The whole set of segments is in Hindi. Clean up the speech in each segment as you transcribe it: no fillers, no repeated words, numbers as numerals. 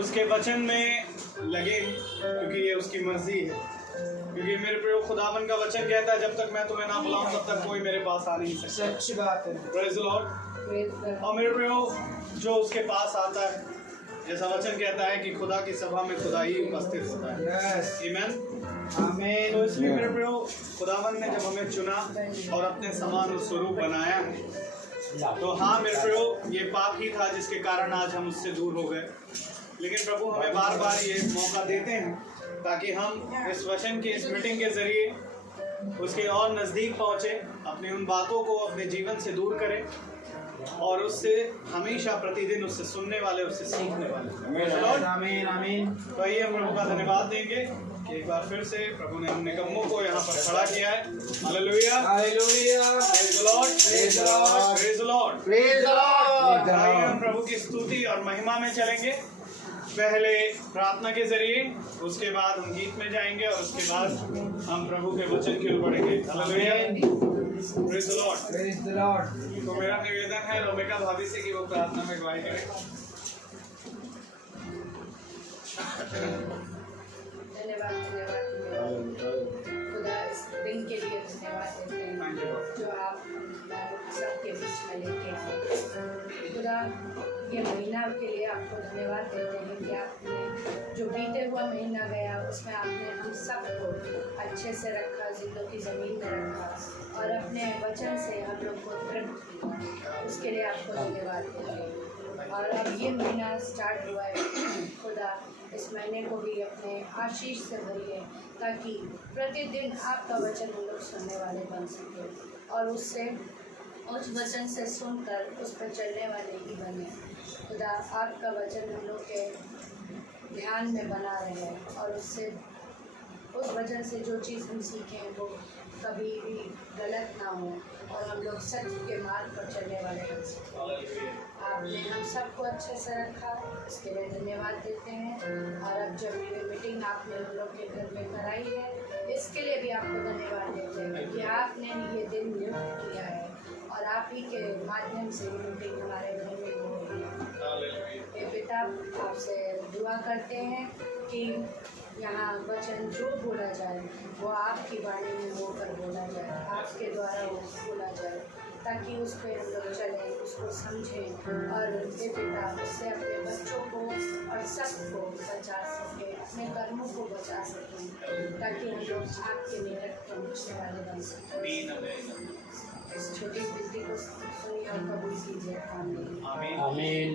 उसके वचन में लगे, क्योंकि ये उसकी मर्जी है। क्योंकि मेरे प्रिय खुदावन का वचन कहता है, जब तक मैं तुम्हें ना बुलाऊं तब तक कोई मेरे पास आ नहीं सकता। सच्ची बात है। Praise the Lord. और मेरे प्रिय जो उसके पास आता है, जैसा वचन कहता है कि खुदा की सभा में खुदा ही उपस्थित होता है। आमीन आमीन। तो इसलिए मेरे प्रिय खुदावन ने जब हमें चुना और अपने समान और स्वरूप बनाया है, तो हाँ मेरे प्रिय ये पाप ही था जिसके कारण आज हम उससे दूर हो गए। लेकिन प्रभु हमें बार बार ये मौका देते हैं ताकि हम इस वचन के, इस मीटिंग के जरिए उसके और नज़दीक पहुँचे, अपनी उन बातों को अपने जीवन से दूर करें और उससे हमेशा प्रतिदिन उससे सुनने वाले, उससे सीखने वाले। आमीन आमीन। तो आइए हम प्रभु का धन्यवाद देंगे कि एक बार फिर से प्रभु ने हम निकम्मों को यहाँ पर खड़ा किया है। Hallelujah hallelujah, praise the Lord, praise the Lord, praise the Lord, praise the Lord. आइए हम प्रभु की स्तुति और महिमा में चलेंगे। पहले प्रार्थना के जरिए, उसके बाद हम गीत में जाएंगे और उसके बाद हम प्रभु के वचन की ओर बढ़ेंगे। Hallelujah, praise the Lord, praise the Lord. तो मेरा निवेदन है रोमिका भाभी से कि वो प्रार्थना में अगुवाई करें। धन्यवाद खुदा, इस दिन के लिए धन्यवाद देते हैं जो आप सबके बीच में लेके आए। खुदा, ये महीना के लिए आपको धन्यवाद देते हैं कि आपने जो बीते हुआ महीना गया उसमें आपने हम सबको अच्छे से रखा, जिंदों की ज़मीन में रखा और अपने वचन से हम लोग को तृप्त किया। उसके लिए आपको धन्यवाद देते हैं। और अब ये महीना स्टार्ट हुआ है, खुदा इस महीने को भी अपने आशीष से भरिए ताकि प्रतिदिन आपका वचन हम लोग सुनने वाले बन सके और उससे, उस वचन से सुनकर उस पर चलने वाले ही बने। खुदा, आपका वचन हम लोग के ध्यान में बना रहे और उससे, उस वचन से जो चीज़ हम सीखें वो कभी भी गलत ना हो और हम लोग सत्य के मार्ग पर चलने वाले बन सकें। आपने हम सबको अच्छे से रखा, इसके लिए धन्यवाद देते हैं। और अब जब ये मीटिंग आपने हम लोग के घर में कराई है, इसके लिए भी आपको धन्यवाद देते हैं कि आपने ये दिन नियुक्त किया है और आप ही के माध्यम से ये मीटिंग हमारे घर में हो रही है। हे पिता, आपसे दुआ करते हैं कि यहाँ वचन जो बोला जाए वो आपकी वाणी में होकर बोला जाए, आपके द्वारा वो बोला जाए ताकि उस पर हम लोग चलें, उसको समझें और हे पिता उससे अपने बच्चों को और सबको बचा सकें, अपने कर्मों को बचा सकें ताकि हम लोग आपके निकट पहुँचने वाले बन सकें। इस छोटी विनती को सुनिए और कबूल कीजिए। आमीन आमीन।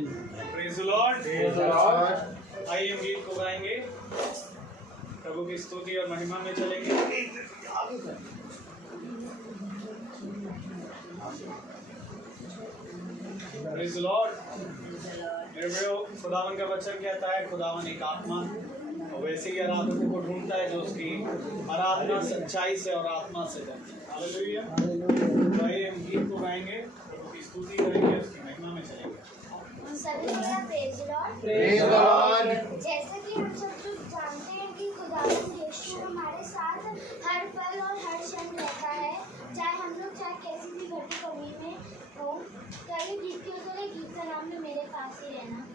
Praise the Lord, praise the Lord. आइए हम गीत को गाएंगे, प्रभु की स्तुति और महिमा में चलेंगे। Praise the Lord. मेरे प्रियो, खुदावन का वचन कहता है खुदावन एक आत्मा और वैसे ही आराधकों को ढूंढता है जो उसकी आराधना सच्चाई से और आत्मा से करते हैं। हालेलुया। तो आइए हम गीत को गाएंगे, प्रभु की स्तुति करेंगे, उसकी महिमा में चलेंगे। सभी मेरा praise the Lord. Praise the Lord. जैसे कि हम सब लोग जानते हैं कि खुदावंद यीशु हमारे साथ हर पल और हर क्षण रहता है, चाहे कैसी भी घटी कमी में हो। कई गीत के उतरे गीत का नाम है मेरे पास ही रहना।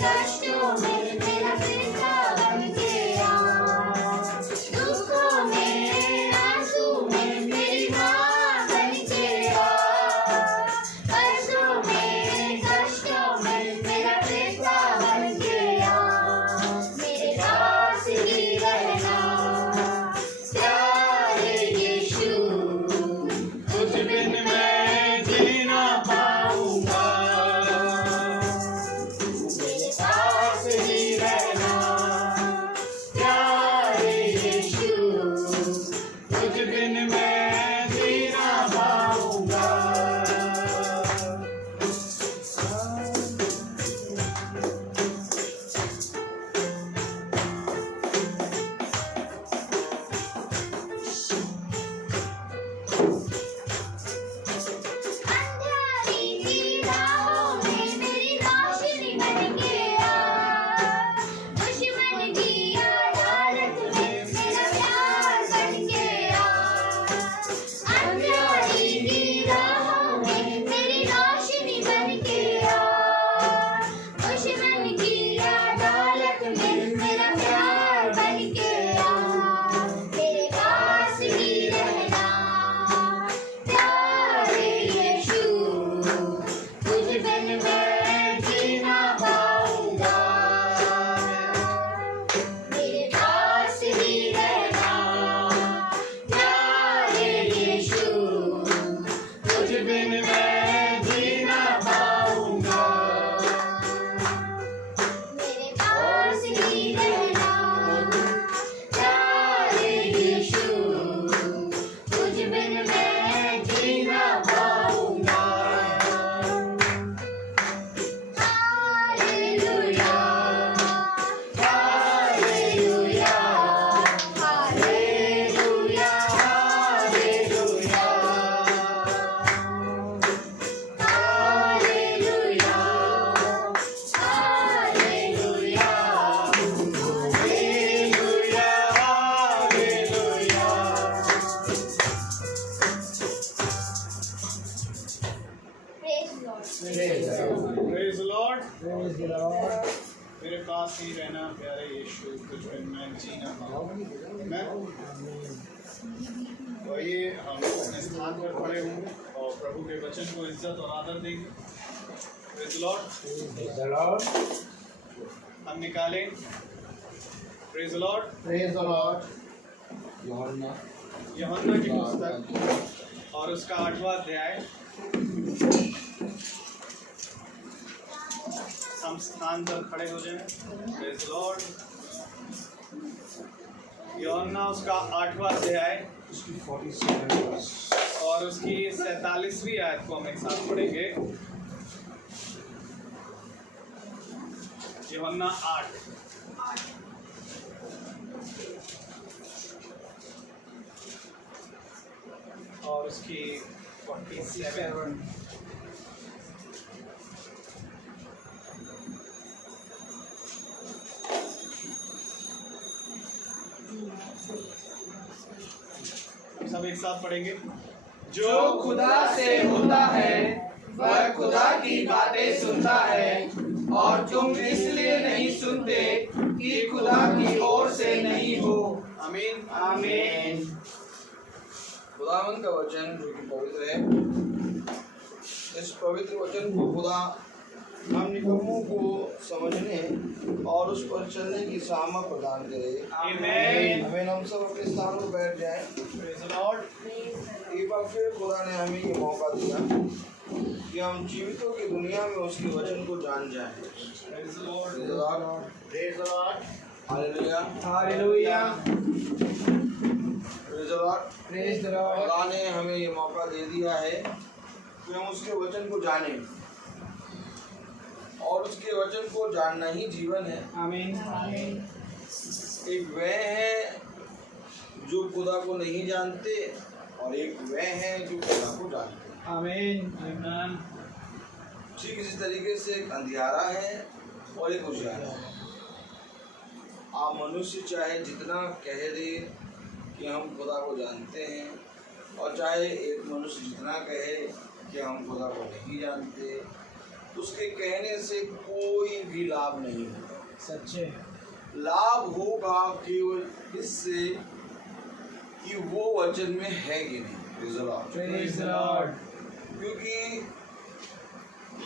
कष्टों में मेरा पिता बन के आ, दुखों में आंसू में मेरी माँ बन के आ, कष्टों में मेरा पिता बन के आ, मेरे पास ही रहना प्यारे यीशु, कुछ बिन मैं जी ना पाऊंगा, मेरे पास ही रहना प्यारे यीशु, कुछ बिन मैं जी ना पाऊंगा। अंधारी की राहों में मेरी रोशनी बन के आ, दुश्मन की अदालत में मेरा प्यार बन के आ, अंधारी की राहों में मेरी रोशनी बन के आ, दुश्मन की अदालत में मेरा प्यार बन के आ, मेरे पास ही रहना प्यारे यीशु, तुझ बिन मैं जी ना पाऊंगा, मेरे पास ही रहना प्यारे यीशु, कुछ बिन मैं जी ना पाऊंगा। मेरे पास ही रहना प्यारे यीशु, तुझ बिन मैं जी ना पाऊंगा। Hallelujah, hallelujah, hallelujah, hallelujah, hallelujah, hallelujah, hallelujah, hallelujah. Praise Lord. Praise the Lord. मेरे पास ही रहना प्यारे यीशु, कुछ बिन मैं जी ना पाऊंगा। मैं वही हम अपने स्थान पर खड़े होंगे और प्रभु के वचन को इज्जत और आदर देंगे। Praise the Lord. The Lord. हम निकालें Praise the Lord. Praise the Lord. यूहन्ना यूहन्ना की पुस्तक और उसका 8वां अध्याय। हम स्थान पर खड़े हो जाएं। Praise the Lord. यूहन्ना उसका 8वां अध्याय उसकी 47 और उसकी 47वीं आयत को हम एक साथ पढ़ेंगे। यूहन्ना 8 और उसकी 47। हम सब एक साथ पढ़ेंगे। जो खुदा से होता है वह खुदा की बातें सुनता है, और तुम इसलिए नहीं सुनते कि खुदा की ओर से नहीं हो। आमीन। आमीन। खुदावन का वचन जो कि पवित्र है, इस पवित्र वचन को खुदा हम निकम्मों को समझने और उस पर चलने की सामर्थ प्रदान करे। आमीन। हमें हम सब अपने स्थान पर बैठ जाएं। Praise the Lord. एक बार फिर खुदा ने हमें ये मौका दिया कि हम जीवितों की दुनिया में उसके वचन को जान जाएं। Praise the Lord. Praise the Lord. Praise the Lord. Hallelujah. Hallelujah. Praise the Lord. Praise the Lord. खुदा ने हमें ये मौका दे दिया है कि हम उसके वचन को जानें, और उसके वचन को जानना ही जीवन है। आमीन। आमीन। एक वह है जो खुदा को नहीं जानते, और एक वह है जो खुदा को जानते हैं। आमीन। Amen. ठीक इसी तरीके से एक अंधियारा है और एक उजियारा है। आप मनुष्य चाहे जितना कह दे कि हम खुदा को जानते हैं, और चाहे एक मनुष्य जितना कहे कि हम खुदा को नहीं जानते, उसके कहने से कोई भी लाभ नहीं होगा। सच्चे। लाभ होगा केवल इससे कि वो वचन में है कि नहीं। Praise the Lord. क्योंकि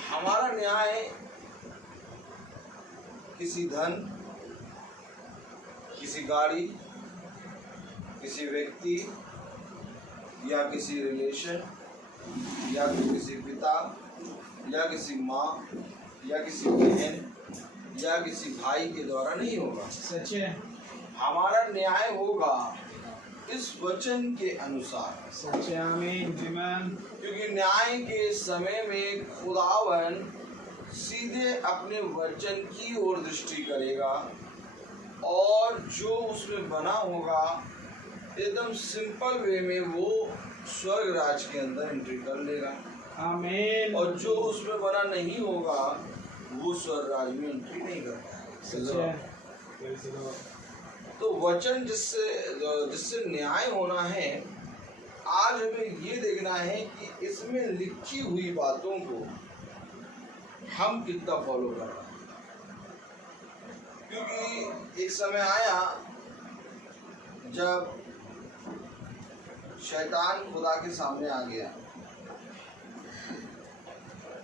हमारा न्याय किसी धन, किसी गाड़ी, किसी व्यक्ति या किसी रिलेशन या किसी पिता या किसी माँ या किसी बहन या किसी भाई के द्वारा नहीं होगा। सच्चे। हमारा न्याय होगा इस वचन के अनुसार। सच्चे। आमीन। क्योंकि न्याय के समय में खुदावन सीधे अपने वचन की ओर दृष्टि करेगा और जो उसमें बना होगा एकदम सिंपल वे में वो स्वर्ग राज के अंदर एंट्री कर लेगा। आमीन। और जो उसमें बना नहीं होगा वो स्वर्ग राज में एंट्री नहीं करता है। तो वचन जिससे न्याय होना है, आज हमें ये देखना है कि इसमें लिखी हुई बातों को हम कितना फॉलो कर रहे हैं। क्योंकि एक समय आया जब शैतान खुदा के सामने आ गया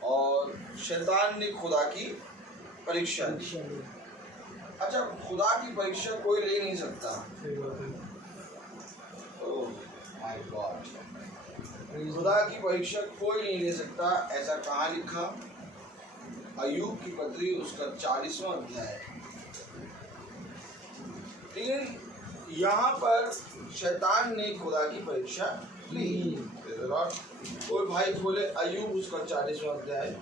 और शैतान ने खुदा की परीक्षा ली। अच्छा, खुदा की परीक्षा कोई ले नहीं सकता। ओह माय गॉड, खुदा की परीक्षा कोई नहीं ले सकता। ऐसा कहाँ लिखा? अय्यूब की पत्री उसका 40वां अध्याय। लेकिन यहाँ पर शैतान ने खुदा की परीक्षा ली। कोई भाई बोले अय्यूब उसका 40वां अध्याय।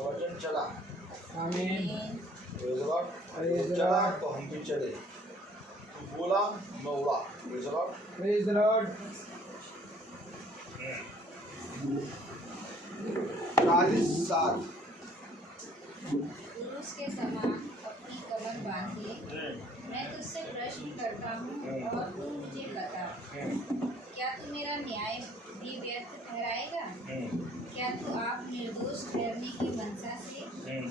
वचन चला। आमीन। चला तो हम भी चले, तो बोला मैं उड़ा। Praise the Lord. 40:7। पुरुष के समान अपनी कमर बांधे। मैं तुझसे प्रश्न करता हूँ और तू मुझे बता, क्या तू मेरा न्याय भी व्यर्थ ठहराएगा? क्या तू आप निर्दोष ठहरने की मंशा से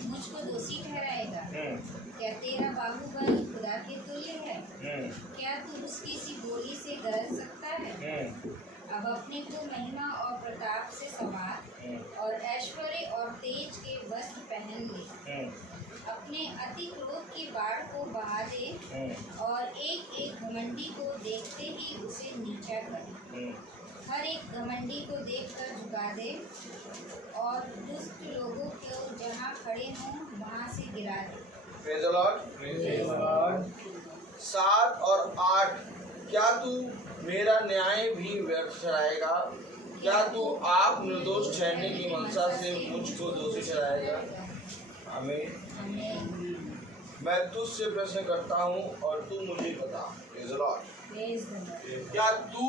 मुझको दोषी ठहराएगा? क्या तेरा बाहुबल खुदा के तुल्य है? क्या तू उसकी सी बोली से गरज सकता है? अब अपने को महिमा और प्रताप से संवार और ऐश्वर्य और तेज के वस्त्र पहन ले। अपने अति क्रोध की बाढ़ को बहा दे और एक एक घमंडी को देखते ही उसे नीचा कर। हर एक घमंडी को देखकर झुका दे और दुष्ट लोगों को जहाँ खड़े हों वहाँ से गिरा दे। Praise the Lord. Praise the Lord. 7 और 8। क्या तू मेरा न्याय भी व्यर्थ ठहराएगा? क्या तू आप निर्दोष ठहरने की मंशा से मुझको दोषी ठहराएगा? आमीन। मैं तुझसे प्रश्न करता हूँ और तू मुझे बता। Praise the Lord. क्या तू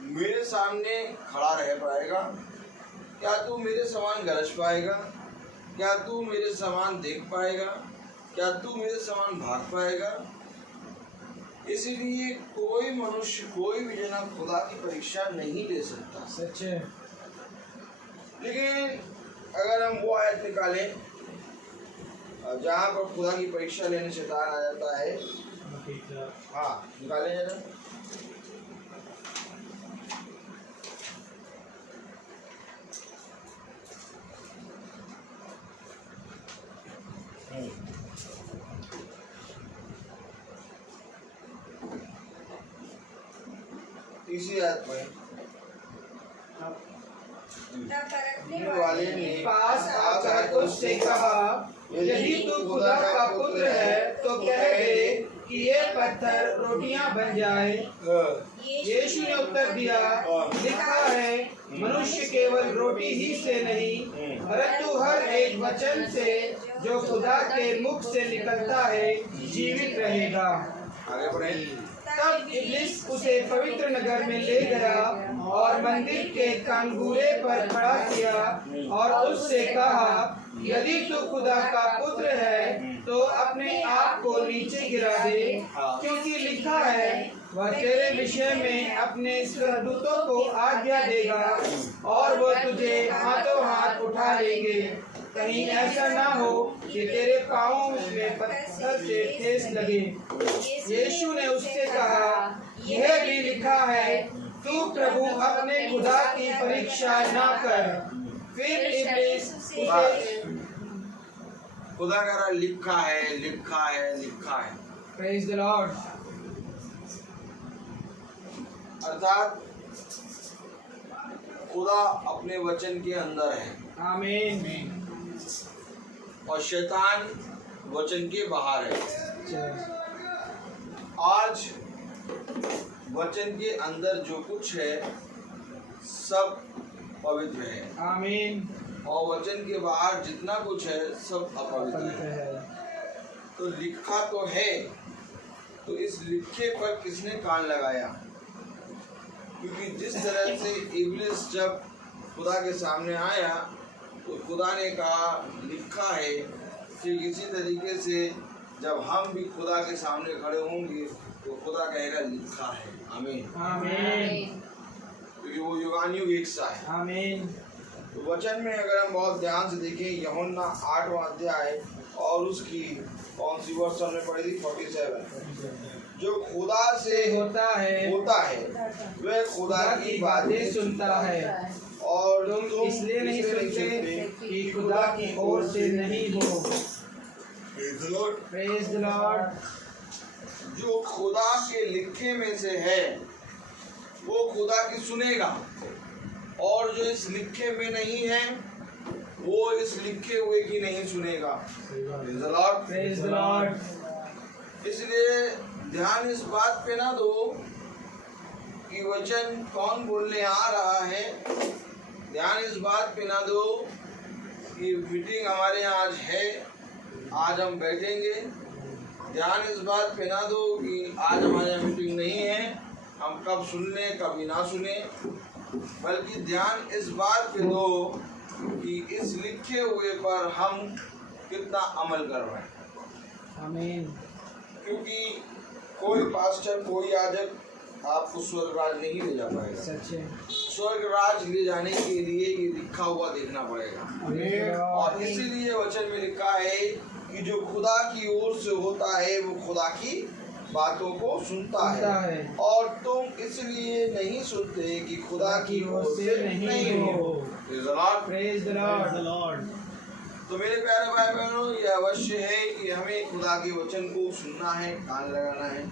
मेरे सामने खड़ा रह पाएगा? क्या तू मेरे समान गरज पाएगा? क्या तू मेरे समान देख पाएगा? क्या तू मेरे समान भाग पाएगा? इसीलिए कोई मनुष्य, कोई भी जना खुदा की परीक्षा नहीं ले सकता। सच्चे। लेकिन अगर हम वो आयत निकालें जहाँ पर खुदा की परीक्षा लेने शैतान आ जाता है, हाँ निकालें जरा। तीसरी आयत में वाले ने पास आकर उससे कहा, यदि तू खुदा का पुत्र है तो कह दे कि ये पत्थर रोटियां बन जाए। यीशु ने उत्तर दिया, लिखा है मनुष्य केवल रोटी ही से नहीं परंतु हर एक वचन से जो खुदा के मुख से निकलता है जीवित रहेगा। आगे बढ़े। तब इब्लिस उसे पवित्र नगर में ले गया और मंदिर के कांगूरे पर खड़ा किया और उससे कहा, यदि तू खुदा का पुत्र है तो अपने आप को नीचे गिरा दे, क्योंकि लिखा है, वह तेरे विषय में अपने स्वर्गदूतों को आज्ञा देगा और वह तुझे हाथों हाथ उठा लेंगे, कहीं ऐसा ना हो कि तेरे पाँवों में पत्थर से ठेस लगे। यीशु ने उससे कहा, यह भी लिखा है, तू प्रभु अपने खुदा की परीक्षा ना कर। फिर इब्लिस उसे खुदा कह रहा, लिखा है, लिखा है, लिखा है। Praise the Lord. अर्थात खुदा अपने वचन के अंदर है। आमीन। और शैतान वचन के बाहर है। आज वचन के अंदर जो कुछ है सब पवित्र है। आमीन। और वचन के बाहर जितना कुछ है सब अपवित्र है। तो लिखा तो है, तो इस लिखे पर किसने कान लगाया? क्योंकि जिस तरह से इब्लिस जब खुदा के सामने आया तो खुदा ने कहा लिखा है, ठीक इसी तरीके से जब हम भी खुदा के सामने खड़े होंगे तो खुदा कहेगा लिखा है। आमीन। आमीन। क्योंकि वो युगानुयुग एक सा है। आमीन। तो वचन में अगर हम बहुत ध्यान से देखें, यूहन्ना 8वां अध्याय और उसकी कौन सी वर्ष हमने पढ़ी थी? 47। जो खुदा से होता है वह खुदा की बातें सुनता है और तुम इसलिए नहीं सुनते कि खुदा की ओर से नहीं हो। Praise the Lord. जो खुदा के लिखे में से है वो खुदा की सुनेगा, और जो इस लिखे में नहीं है वो इस लिखे हुए की नहीं सुनेगा। Praise the Lord. इसलिए ध्यान इस बात पे ना दो कि वचन कौन बोलने आ रहा है। ध्यान इस बात पे ना दो कि मीटिंग हमारे यहाँ आज है, आज हम बैठेंगे। ध्यान इस बात पे ना दो कि आज हमारे यहाँ मीटिंग नहीं है, हम कब सुन लें कभी ना सुने। बल्कि ध्यान इस बात पे दो कि इस लिखे हुए पर हम कितना अमल कर रहे हैं। आमीन। क्योंकि कोई पास्टर, कोई याजक आपको स्वर्गराज नहीं ले जा पाएगा। सच है। स्वर्गराज ले जाने के लिए ये लिखा हुआ देखना पड़ेगा। और इसीलिए वचन में लिखा है कि जो खुदा की ओर से होता है वो खुदा की बातों को सुनता है। और तुम इसलिए नहीं सुनते कि खुदा की ओर से नहीं हो। Praise the Lord. तो मेरे प्यारे भाई बहनों, ये अवश्य है कि हमें खुदा के वचन को सुनना है, कान लगाना है।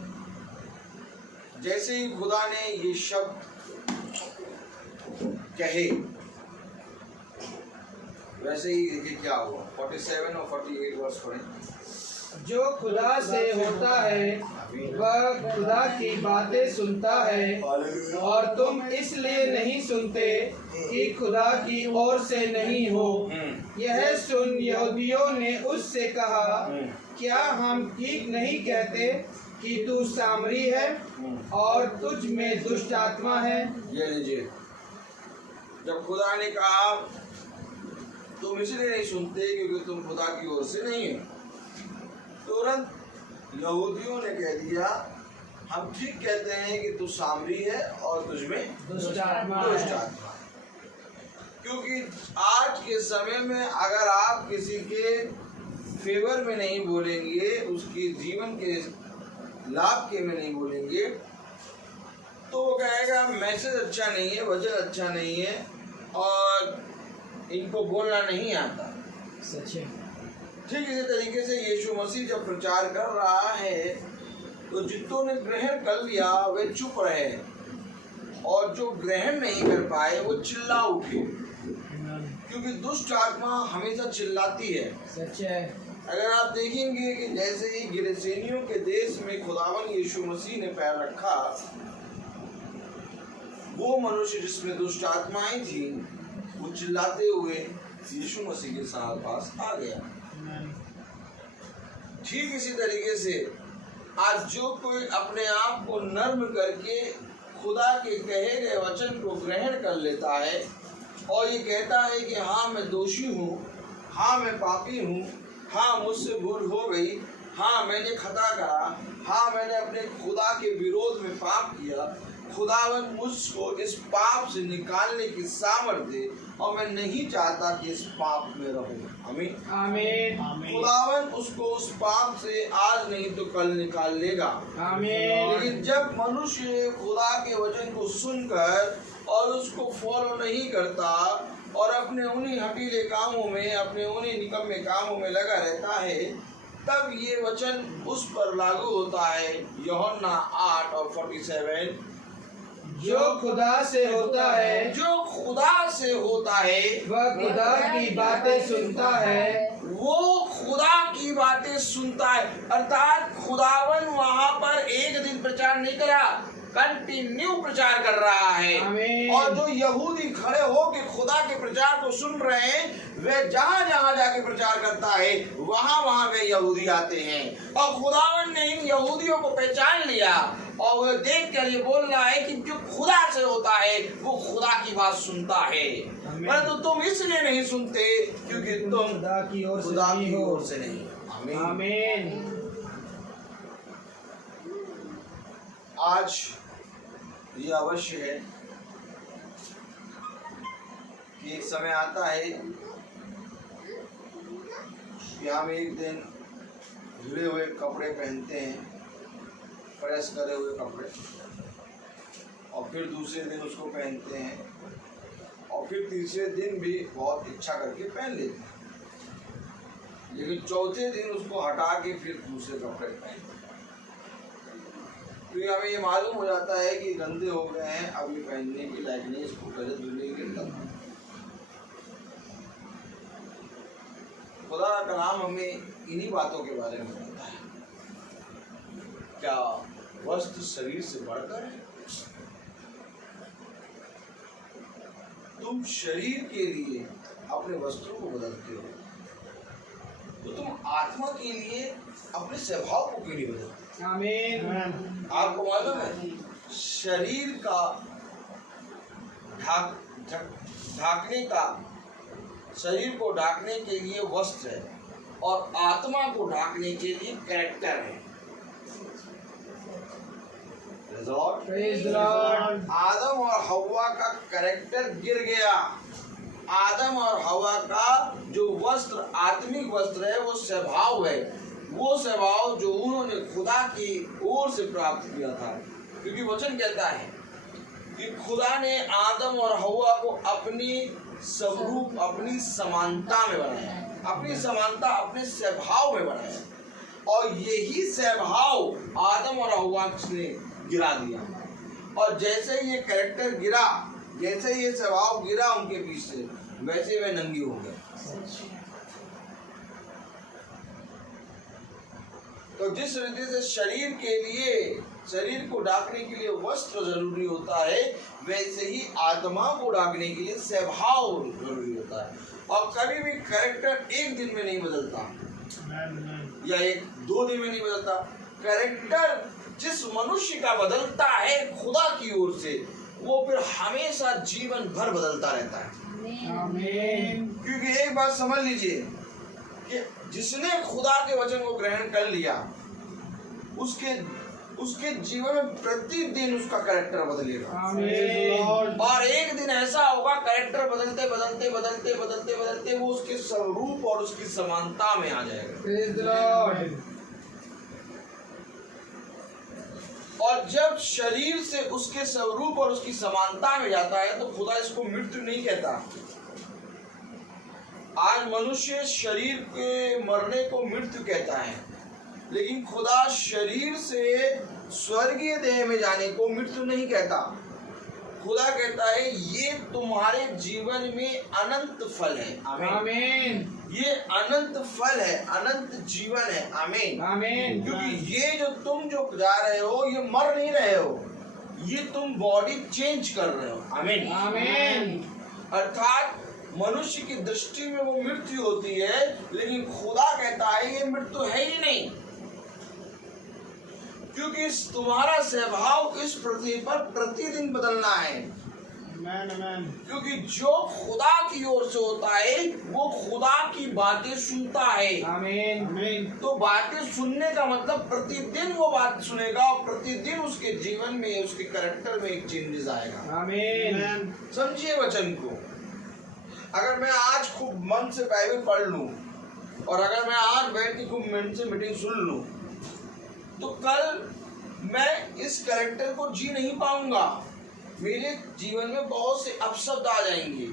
जैसे ही खुदा ने ये शब्द कहे वैसे ही देखिए क्या हुआ। 47 और 48 वर्ष पढ़े। जो खुदा से होता है वह खुदा की बातें सुनता है, और तुम इसलिए नहीं सुनते कि खुदा की ओर से नहीं हो। यह सुन यहूदियों ने उससे कहा, क्या हम ठीक नहीं कहते कि तू सामरी है और तुझ में दुष्ट आत्मा है? ये लीजिए, जब खुदा ने कहा तुम इसलिए नहीं सुनते क्योंकि तुम खुदा की ओर से नहीं हो, तुरंत यहूदियों ने कह दिया हम ठीक कहते हैं कि तू सामरी है और तुझमें दुष्ट आत्मा है। क्योंकि आज के समय में अगर आप किसी के फेवर में नहीं बोलेंगे, उसकी जीवन के लाभ के में नहीं बोलेंगे, तो वो कहेगा मैसेज अच्छा नहीं है, वचन अच्छा नहीं है और इनको बोलना नहीं आता। सच है। ठीक इसी तरीके से यीशु मसीह जब प्रचार कर रहा है तो जितनों ने ग्रहण कर लिया वे चुप रहे, और जो ग्रहण नहीं कर पाए वो चिल्ला उठे, क्योंकि दुष्ट आत्मा हमेशा चिल्लाती है। सच है। अगर आप देखेंगे कि जैसे ही गिरसेनियों के देश में खुदावन यीशु मसीह ने पैर रखा, वो मनुष्य जिसमें दुष्ट आत्माएं थी वो चिल्लाते हुए यीशु मसीह के पास आ गया। ठीक इसी तरीके से आज जो कोई अपने आप को नर्म करके खुदा के कहे गए वचन को ग्रहण कर लेता है और ये कहता है कि हाँ मैं दोषी हूँ, हाँ मैं पापी हूँ, हाँ मुझसे भूल हो गई, हाँ मैंने खता करा, हाँ मैंने अपने खुदा के विरोध में पाप किया, खुदावन मुझको इस पाप से निकालने की सामर्थ्य दे और मैं नहीं चाहता कि इस पाप में रहूं। आमीन आमीन। खुदावन उसको उस पाप से आज नहीं तो कल निकाल लेगा। आमीन। लेकिन जब मनुष्य खुदा के वचन को सुनकर और उसको फॉलो नहीं करता और अपने उन्हीं हटीले कामों में, अपने उन्हीं निकम्मे कामों में लगा रहता है, तब ये वचन उस पर लागू होता है। यूहन्ना 8 और 47, जो खुदा से होता है, जो खुदा से होता है वह खुदा की बातें सुनता है, वो खुदा की बातें सुनता है। अर्थात खुदावन वहाँ पर एक दिन प्रचार नहीं करा, कंटिन्यू प्रचार कर रहा है। आमीन। और जो यहूदी खड़े हो के खुदा के प्रचार को सुन रहे हैं, वे जहाँ जहाँ जाके प्रचार करता है वहाँ वहाँ वे यहूदी आते हैं। और खुदावन ने इन यहूदियों को पहचान लिया और वो देख कर ये बोल रहा है कि जो खुदा से होता है वो खुदा की बात सुनता है, परंतु तुम इसलिए नहीं सुनते क्योंकि तुम खुदा की ओर से नहीं। आमीन। आज ये अवश्य है कि एक समय आता है कि हम एक दिन धुले हुए कपड़े पहनते हैं, प्रेस करे हुए कपड़े, और फिर दूसरे दिन उसको पहनते हैं और फिर तीसरे दिन भी बहुत इच्छा करके पहन लेते हैं, लेकिन चौथे दिन उसको हटा के फिर दूसरे कपड़े पहनते हैं। तो हमें ये मालूम हो जाता है कि गंदे हो गए हैं, अब ये पहनने के लायक नहीं, इसको पहले धुलने के लिए। खुदा का कलाम हमें इन्हीं बातों के बारे में बताता है। क्या वस्त्र शरीर से बढ़कर है? तुम शरीर के लिए अपने वस्त्रों को बदलते हो, तो तुम आत्मा के लिए अपने स्वभाव को क्यों नहीं बदलते? आमीन। आपको मालूम है शरीर का ढाकने का, शरीर को ढाकने के लिए वस्त्र है और आत्मा को ढाकने के लिए कैरेक्टर है। Praise the Lord। आदम और हवा का कैरेक्टर गिर गया। आदम और हवा का जो वस्त्र, आत्मिक वस्त्र है, वो स्वभाव है, वो स्वभाव जो उन्होंने खुदा की ओर से प्राप्त किया था। क्योंकि वचन कहता है कि खुदा ने आदम और हवा को अपनी स्वरूप, अपनी समानता में बनाया, अपनी समानता, अपने स्वभाव में बनाया, और यही स्वभाव आदम और हवा ने गिरा दिया। और जैसे ये कैरेक्टर गिरा, जैसे ये स्वभाव गिरा उनके बीच से, वैसे वे नंगी हो गए। तो जिस रीति से शरीर के लिए, शरीर को ढाकने के लिए वस्त्र जरूरी होता है, वैसे ही आत्मा को ढाकने के लिए स्वभाव जरूरी होता है। और कभी भी कैरेक्टर एक दिन में नहीं बदलता या एक दो दिन में नहीं बदलता। कैरेक्टर जिस मनुष्य का बदलता है खुदा की ओर से, वो फिर हमेशा जीवन भर बदलता रहता है। आमीन। क्योंकि एक बात समझ लीजिए कि जिसने खुदा के वचन को ग्रहण कर लिया, उसके जीवन में प्रतिदिन उसका कैरेक्टर बदलेगा। आमीन। और एक दिन ऐसा होगा, कैरेक्टर बदलते बदलते बदलते बदलते बदलते वो उसके स्वरूप और उसकी समानता में आ जाएगा। Praise the Lord। और जब शरीर से उसके स्वरूप और उसकी समानता में जाता है तो खुदा इसको मृत्यु नहीं कहता। आज मनुष्य शरीर के मरने को मृत्यु कहता है, लेकिन खुदा शरीर से स्वर्गीय देह में जाने को मृत्यु नहीं कहता। खुदा कहता है ये तुम्हारे जीवन में अनंत फल है। आमीन। ये अनंत फल है, अनंत जीवन है। आमीन। आमीन। क्योंकि ये जो तुम जो जा रहे हो, ये मर नहीं रहे हो, ये तुम बॉडी चेंज कर रहे हो। आमीन। आमीन। अर्थात मनुष्य की दृष्टि में वो मृत्यु होती है, लेकिन खुदा कहता है ये मृत्यु है ही नहीं। क्योंकि तुम्हारा स्वभाव इस पृथ्वी पर प्रतिदिन बदलना है। Amen, amen. क्योंकि जो खुदा की ओर से होता है वो खुदा की बातें सुनता है। आमीन। Amen. तो बातें सुनने का मतलब प्रतिदिन वो बात सुनेगा और प्रतिदिन उसके जीवन में उसके कैरेक्टर में एक चेंजेस आएगा। आमीन। Amen. समझिए वचन को। अगर मैं आज खूब मन से बाइबल पढ़ लूं और अगर मैं आज बैठ के खूब मन से मीटिंग सुन लूं तो कल मैं इस कैरेक्टर को जी नहीं पाऊंगा। मेरे जीवन में बहुत से अपशब्द आ जाएंगे,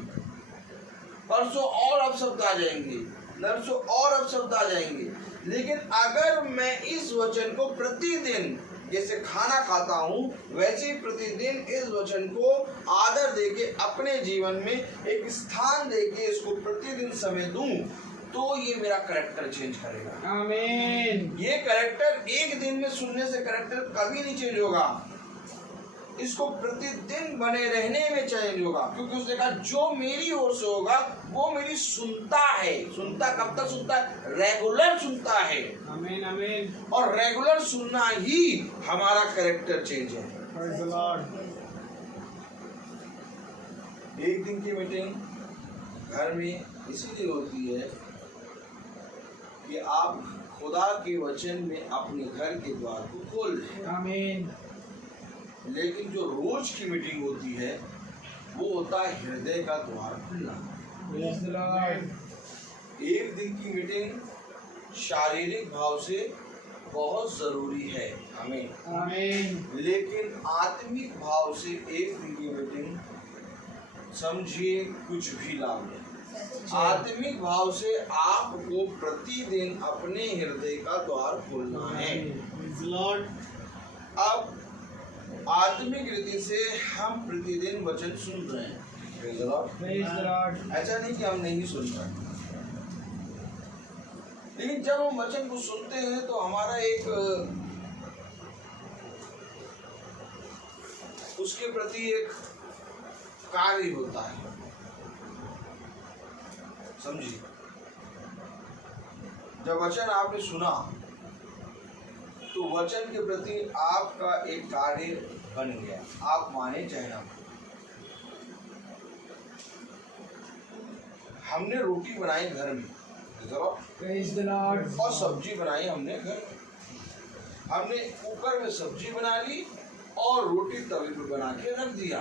परसों और अपशब्द आ जाएंगे, नरसों और अपशब्द आ जाएंगे। लेकिन अगर मैं इस वचन को प्रतिदिन जैसे खाना खाता हूँ वैसे ही प्रतिदिन इस वचन को आदर देके अपने जीवन में एक स्थान देके इसको प्रतिदिन समय दूं तो ये मेरा कैरेक्टर चेंज करेगा। आमीन। ये कैरेक्टर एक दिन में सुनने से कैरेक्टर कभी नहीं चेंज होगा। इसको प्रतिदिन बने रहने में चेंज होगा, क्योंकि उसने कहा जो मेरी ओर से होगा वो मेरी सुनता है। सुनता कब तक सुनता है? रेगुलर सुनता है। आमीन। आमीन। और रेगुलर सुनना ही हमारा कैरेक्टर चेंज है। Praise the Lord. एक दिन की मीटिंग घर में इसीलिए होती है कि आप खुदा के वचन में अपने घर के द्वार को खोल दें। आमीन। लेकिन जो रोज की मीटिंग होती है वो होता है हृदय का द्वार खुलना। Praise the Lord. एक दिन की मीटिंग शारीरिक भाव से बहुत जरूरी है हमें, आमीन। लेकिन आत्मिक भाव से एक दिन की मीटिंग समझिए कुछ भी लाभ नहीं। आत्मिक भाव से आपको प्रतिदिन अपने हृदय का द्वार खोलना है। Praise the Lord. अब आत्मिक रीति से हम प्रतिदिन वचन सुन रहे हैं। Praise the Lord. Praise the Lord. ऐसा नहीं कि हम नहीं सुन रहे, लेकिन जब हम वचन को सुनते हैं तो हमारा एक उसके प्रति एक कार्य होता है। समझिए, जब वचन आपने सुना तो वचन के प्रति आपका एक कार्य बन गया, आप माने चाहे ना। हमने रोटी बनाई घर में, Praise the Lord. और सब्जी बनाई हमने घर में। हमने कुकर में सब्जी बना ली और रोटी तवे पे बना के रख दिया।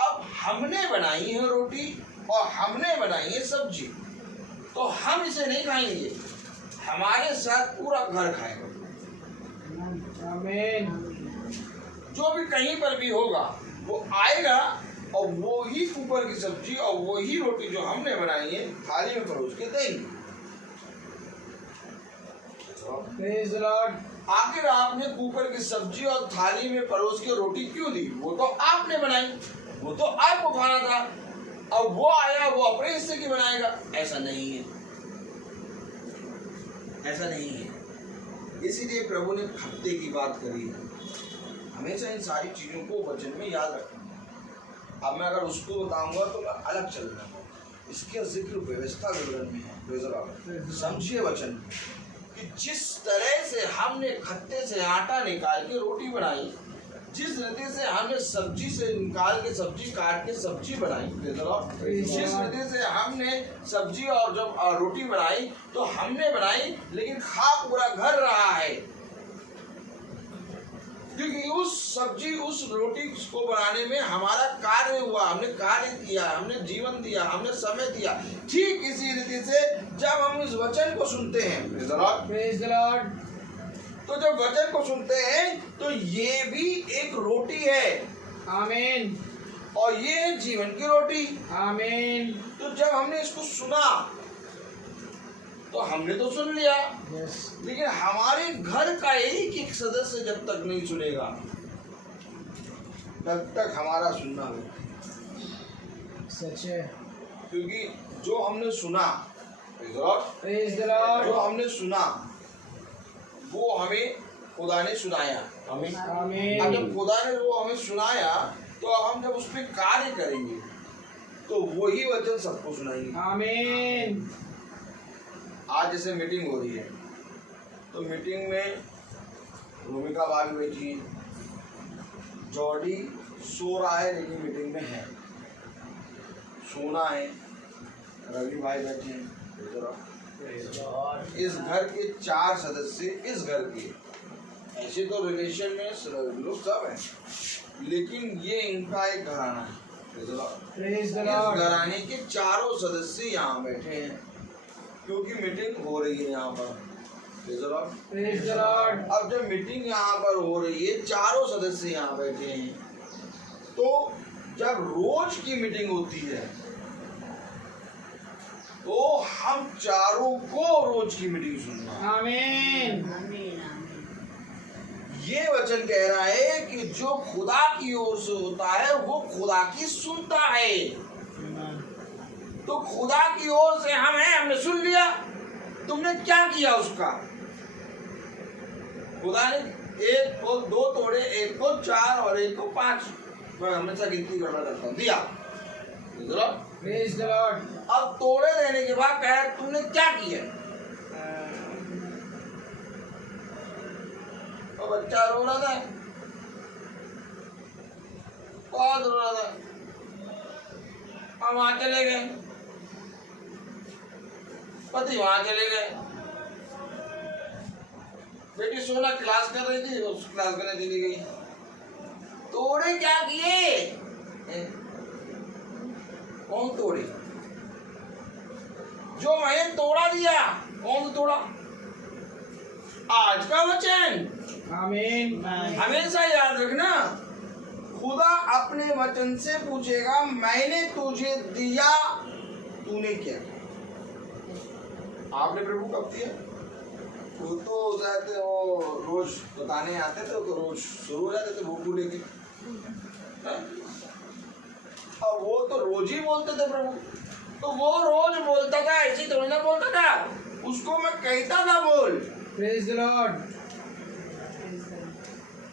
अब हमने बनाई है रोटी और हमने बनाई है सब्जी, तो हम इसे नहीं खाएंगे, हमारे साथ पूरा घर खाएगा। आमीन। जो भी कहीं पर भी होगा वो आएगा और वो ही कुकर की सब्जी और वो ही रोटी जो हमने बनाई है थाली में परोस के देंगे। Praise the Lord. आखिर आपने कुकर की सब्जी और थाली में परोस के रोटी क्यों दी? वो तो आपने बनाई, वो तो आपको खाना था। अब वो आया, वो अपने हिस्से की बनाएगा? ऐसा नहीं है, ऐसा नहीं है। इसीलिए प्रभु ने हफ्ते की बात करी है। हमेशा इन सारी चीजों को वचन में याद रखना। अब मैं अगर उसको बताऊंगा तो मैं अलग चल रहा हूँ। इसके जिक्र व्यवस्था विवरण में है। समझिए वचन कि जिस तरह से हमने खत्ते से आटा निकाल के रोटी बनाई, जिस रीति से हमने सब्जी से निकाल के सब्जी काट के सब्जी बनाई, जिस रीति से हमने सब्जी और जब रोटी बनाई तो हमने बनाई, लेकिन खा पूरा घर रहा है, क्योंकि उस सब्जी उस रोटी को बनाने में हमारा कार्य हुआ, हमने कार्य किया, हमने जीवन दिया, हमने समय दिया। ठीक इसी रीति से जब हम इस वचन को सुनते हैं, Praise the Lord. तो जब वचन को सुनते हैं तो ये भी एक रोटी है। आमीन। और ये है जीवन की रोटी। आमीन। तो जब हमने इसको सुना तो हमने तो सुन लिया, Yes. लेकिन हमारे घर का एक एक सदस्य जब तक नहीं सुनेगा तब तक हमारा सुनना नहीं। सच है। क्योंकि जो हमने सुना, Praise the Lord. जो हमने सुना वो हमें खुदा ने सुनाया। आमीन। अब जब खुदा ने वो हमें सुनाया तो अब हम जब उस पर कार्य करेंगे तो वही वचन सबको सुनाएंगे। आमीन। आज जैसे मीटिंग हो रही है तो मीटिंग में भूमिका भाभी बैठी है, जॉर्डी सो रहा है लेकिन मीटिंग में है, सोना है, रवि भाई बैठे हैं। इस घर के 4 सदस्य, इस घर के ऐसे तो रिलेशन में लोग सब हैं, लेकिन ये इनका एक घराना है। इस घराने के 4 सदस्य यहाँ बैठे हैं क्योंकि मीटिंग हो रही है यहाँ पर। अब जब मीटिंग यहाँ पर हो रही है, 4 सदस्य यहाँ बैठे हैं, तो जब रोज की मीटिंग होती है तो हम 4 को रोज की मीटिंग सुनना। आमीन। ये वचन कह रहा है कि जो खुदा की ओर से होता है वो खुदा की सुनता है। तो खुदा की ओर से हम हैं, हमने सुन लिया, तुमने क्या किया उसका? खुदा ने 1 को 2 तोड़े, 1 को 4 और 1 को 5, मैं हमेशा गिनती गड़बड़ करता हूँ, दिया। Praise the Lord. अब तोड़े देने के बाद कह तुमने क्या किया? और बच्चा रो रहा था, बहुत रो रहा था, हम वहां चले गए, पति वहां चले गए, बेटी सोना क्लास कर रही थी, उस क्लास करने चली गई। तोड़े क्या किए? कौन तोड़े? जो मैंने तोड़ा दिया, कौन तोड़ा? आज का वचन। आमीन। हमेशा याद रखना, खुदा अपने वचन से पूछेगा, मैंने तुझे दिया, तूने क्या किया? आपने प्रभु कब दिया? वो तो जाते वो रोज बताने आते थे, तो रोज शुरू हो जाते थे भूख लेके। और वो तो रोज ही बोलते थे प्रभु, तो वो रोज बोलता था, ऐसी थोड़ी ना बोलता था, उसको मैं कहता था बोल। Praise the Lord.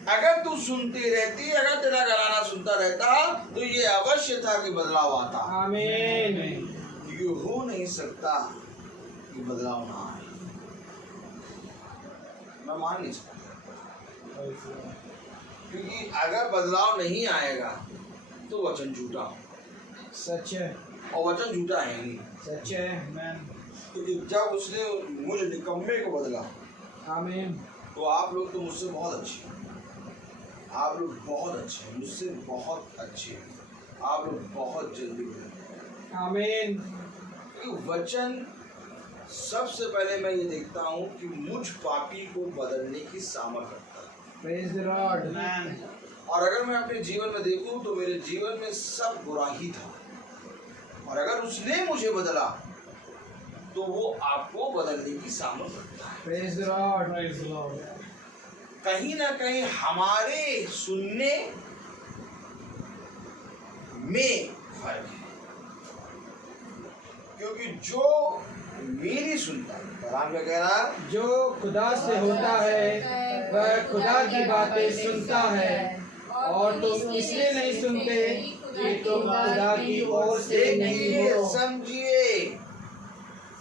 अगर तू सुनती रहती, अगर तेरा घराना सुनता रहता, तो ये अवश्य था कि बदलाव आता। आमीन। ये हो नहीं सकता कि बदलाव ना आए, मैं मान नहीं सकता, क्योंकि अगर बदलाव नहीं आएगा तो वचन झूठा, सच है, और वचन झूठा है नहीं। सच है। क्योंकि जब उसने मुझे निकम्मे को बदला, आमीन। तो आप लोग तो मुझसे बहुत अच्छे हैं, आप लोग बहुत अच्छे हैं, मुझसे बहुत अच्छे हैं, आप लोग बहुत जल्दी बदलते हैं। आमीन। वचन सबसे पहले मैं ये देखता हूँ कि मुझ पापी को बदलने की सामर्थ्य रखता है। Praise the Lord. और अगर मैं अपने जीवन में देखूं तो मेरे जीवन में सब बुरा ही था, और अगर उसने मुझे बदला तो वो आपको बदलने की सामर्थ्य रखता है। Praise the Lord. कहीं ना कहीं हमारे सुनने में फर्क है, क्योंकि जो मेरी सुनता है, कलाम क्या कह रहा है? जो खुदा से होता है वह खुदा की बातें सुनता है, और तुम इसलिए नहीं सुनते कि तुम खुदा की ओर से नहीं हो। समझिए,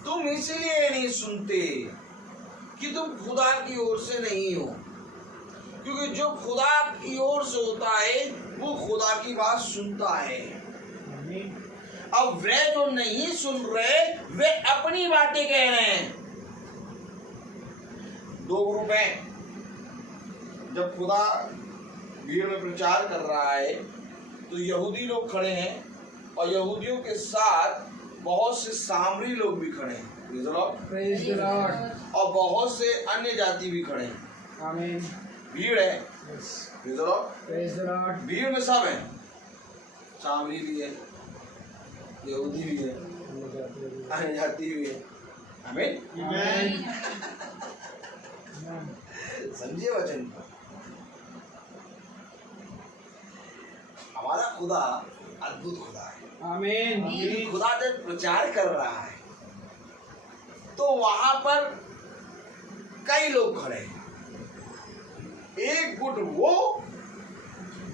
तुम इसलिए नहीं सुनते कि तुम खुदा की ओर से नहीं हो, क्योंकि जो खुदा की ओर से होता है वो खुदा की बात सुनता है। अब वे जो नहीं सुन रहे वे अपनी बातें कह रहे हैं। 2 ग्रुप हैं, जब खुदा भीड़ में प्रचार कर रहा है तो यहूदी लोग खड़े हैं, और यहूदियों के साथ बहुत से सामरी लोग भी खड़े हैं, प्रेज द लॉर्ड। और बहुत से अन्य जाति भी खड़े हैं। आमीन। भीड़ है, प्रेज द लॉर्ड। भीड़ में सब है, सामरी भी है, यहूदी भी है, अन्य जाति भी है। आमीन। आमीन। समझिए वचन को। हमारा खुदा अद्भुत खुदा है। आमीन। क्योंकि खुदा जब प्रचार कर रहा है तो वहां पर कई लोग खड़े हैं। एक गुट वो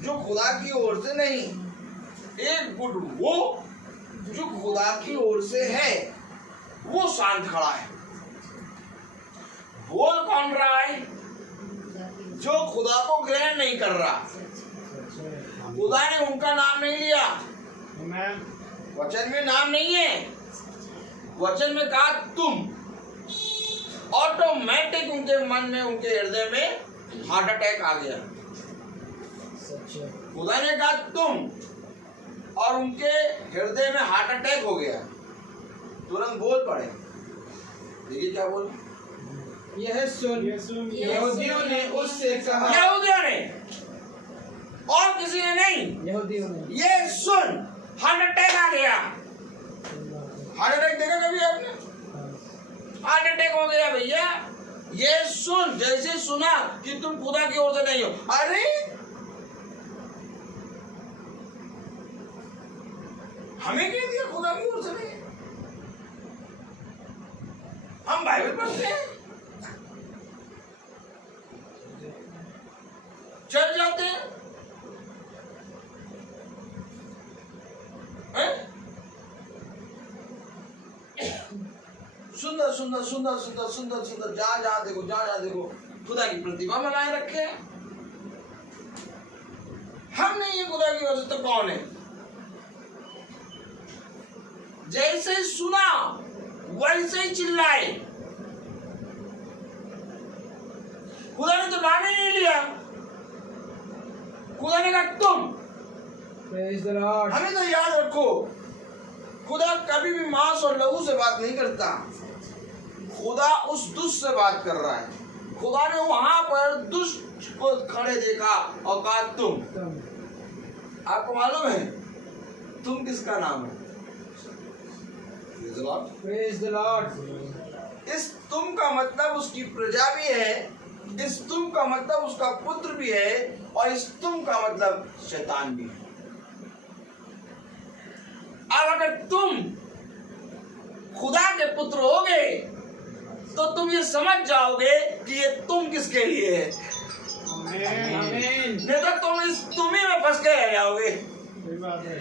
जो खुदा की ओर से नहीं, एक गुट वो जो खुदा की ओर से है, वो शांत खड़ा है। बोल कौन रहा है? जो खुदा को ग्रहण नहीं कर रहा, खुदा ने उनका नाम नहीं लिया। Amen. वचन में नाम नहीं है, वचन में कहा तुम। ऑटोमेटिक उनके मन में, उनके हृदय में हार्ट अटैक आ गया। खुदा ने कहा तुम, और उनके हृदय में हार्ट अटैक हो गया। तुरंत बोल पड़े। देखिए क्या बोल, यह सुन यहूदियों ने उससे कहा, यहूदियों ने, और किसी ने नहीं, यहूदियों ने, ये सुन, हार्ट अटैक आ गया। हार्ट अटैक देखा कभी आपने? हार्ट अटैक हो गया भैया। ये सुन, जैसे सुना कि तुम खुदा की ओर से नहीं हो, अरे हमें कह दिया खुदा की ओर से नहीं है। हम बाइबल पढ़ते हैं, चल जाते हैं, सुंदर सुंदर सुंदर सुंदर सुंदर सुंदर, जहां जहां देखो, जहां जहां देखो खुदा की प्रतिमा बनाए रखे हैं। हम नहीं है खुदा की ओर से, तो कौन है? जैसे सुना वैसे ही चिल्लाए। खुदा ने तो नाम ही नहीं लिया, खुदा ने कहा तुम। Praise the Lord. हमें तो याद रखो, खुदा कभी भी मांस और लहू से बात नहीं करता। खुदा उस दुष्ट से बात कर रहा है। खुदा ने वहां पर दुष्ट को खड़े देखा और कहा तुम। आपको मालूम है तुम किसका नाम है? Praise the Lord. इस तुम का मतलब उसकी प्रजा भी है, इस तुम का मतलब उसका पुत्र भी है, और इस तुम का मतलब शैतान भी है। अब अगर तुम खुदा के पुत्र होगे तो तुम ये समझ जाओगे कि ये तुम किसके लिए है। Amen. नहीं तो तुम इस तुम्ही में फंस के रह जाओगे। सही बात है।